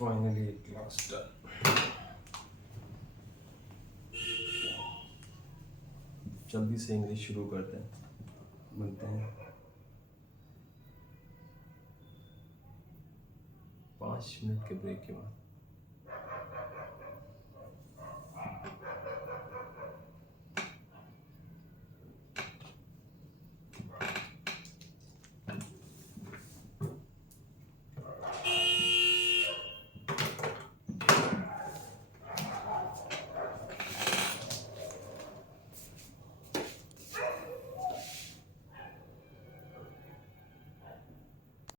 Finally at last done. जल्दी से इंग्लिश शुरू करते हैं, मिलते हैं 5 मिनट के ब्रेक के बाद।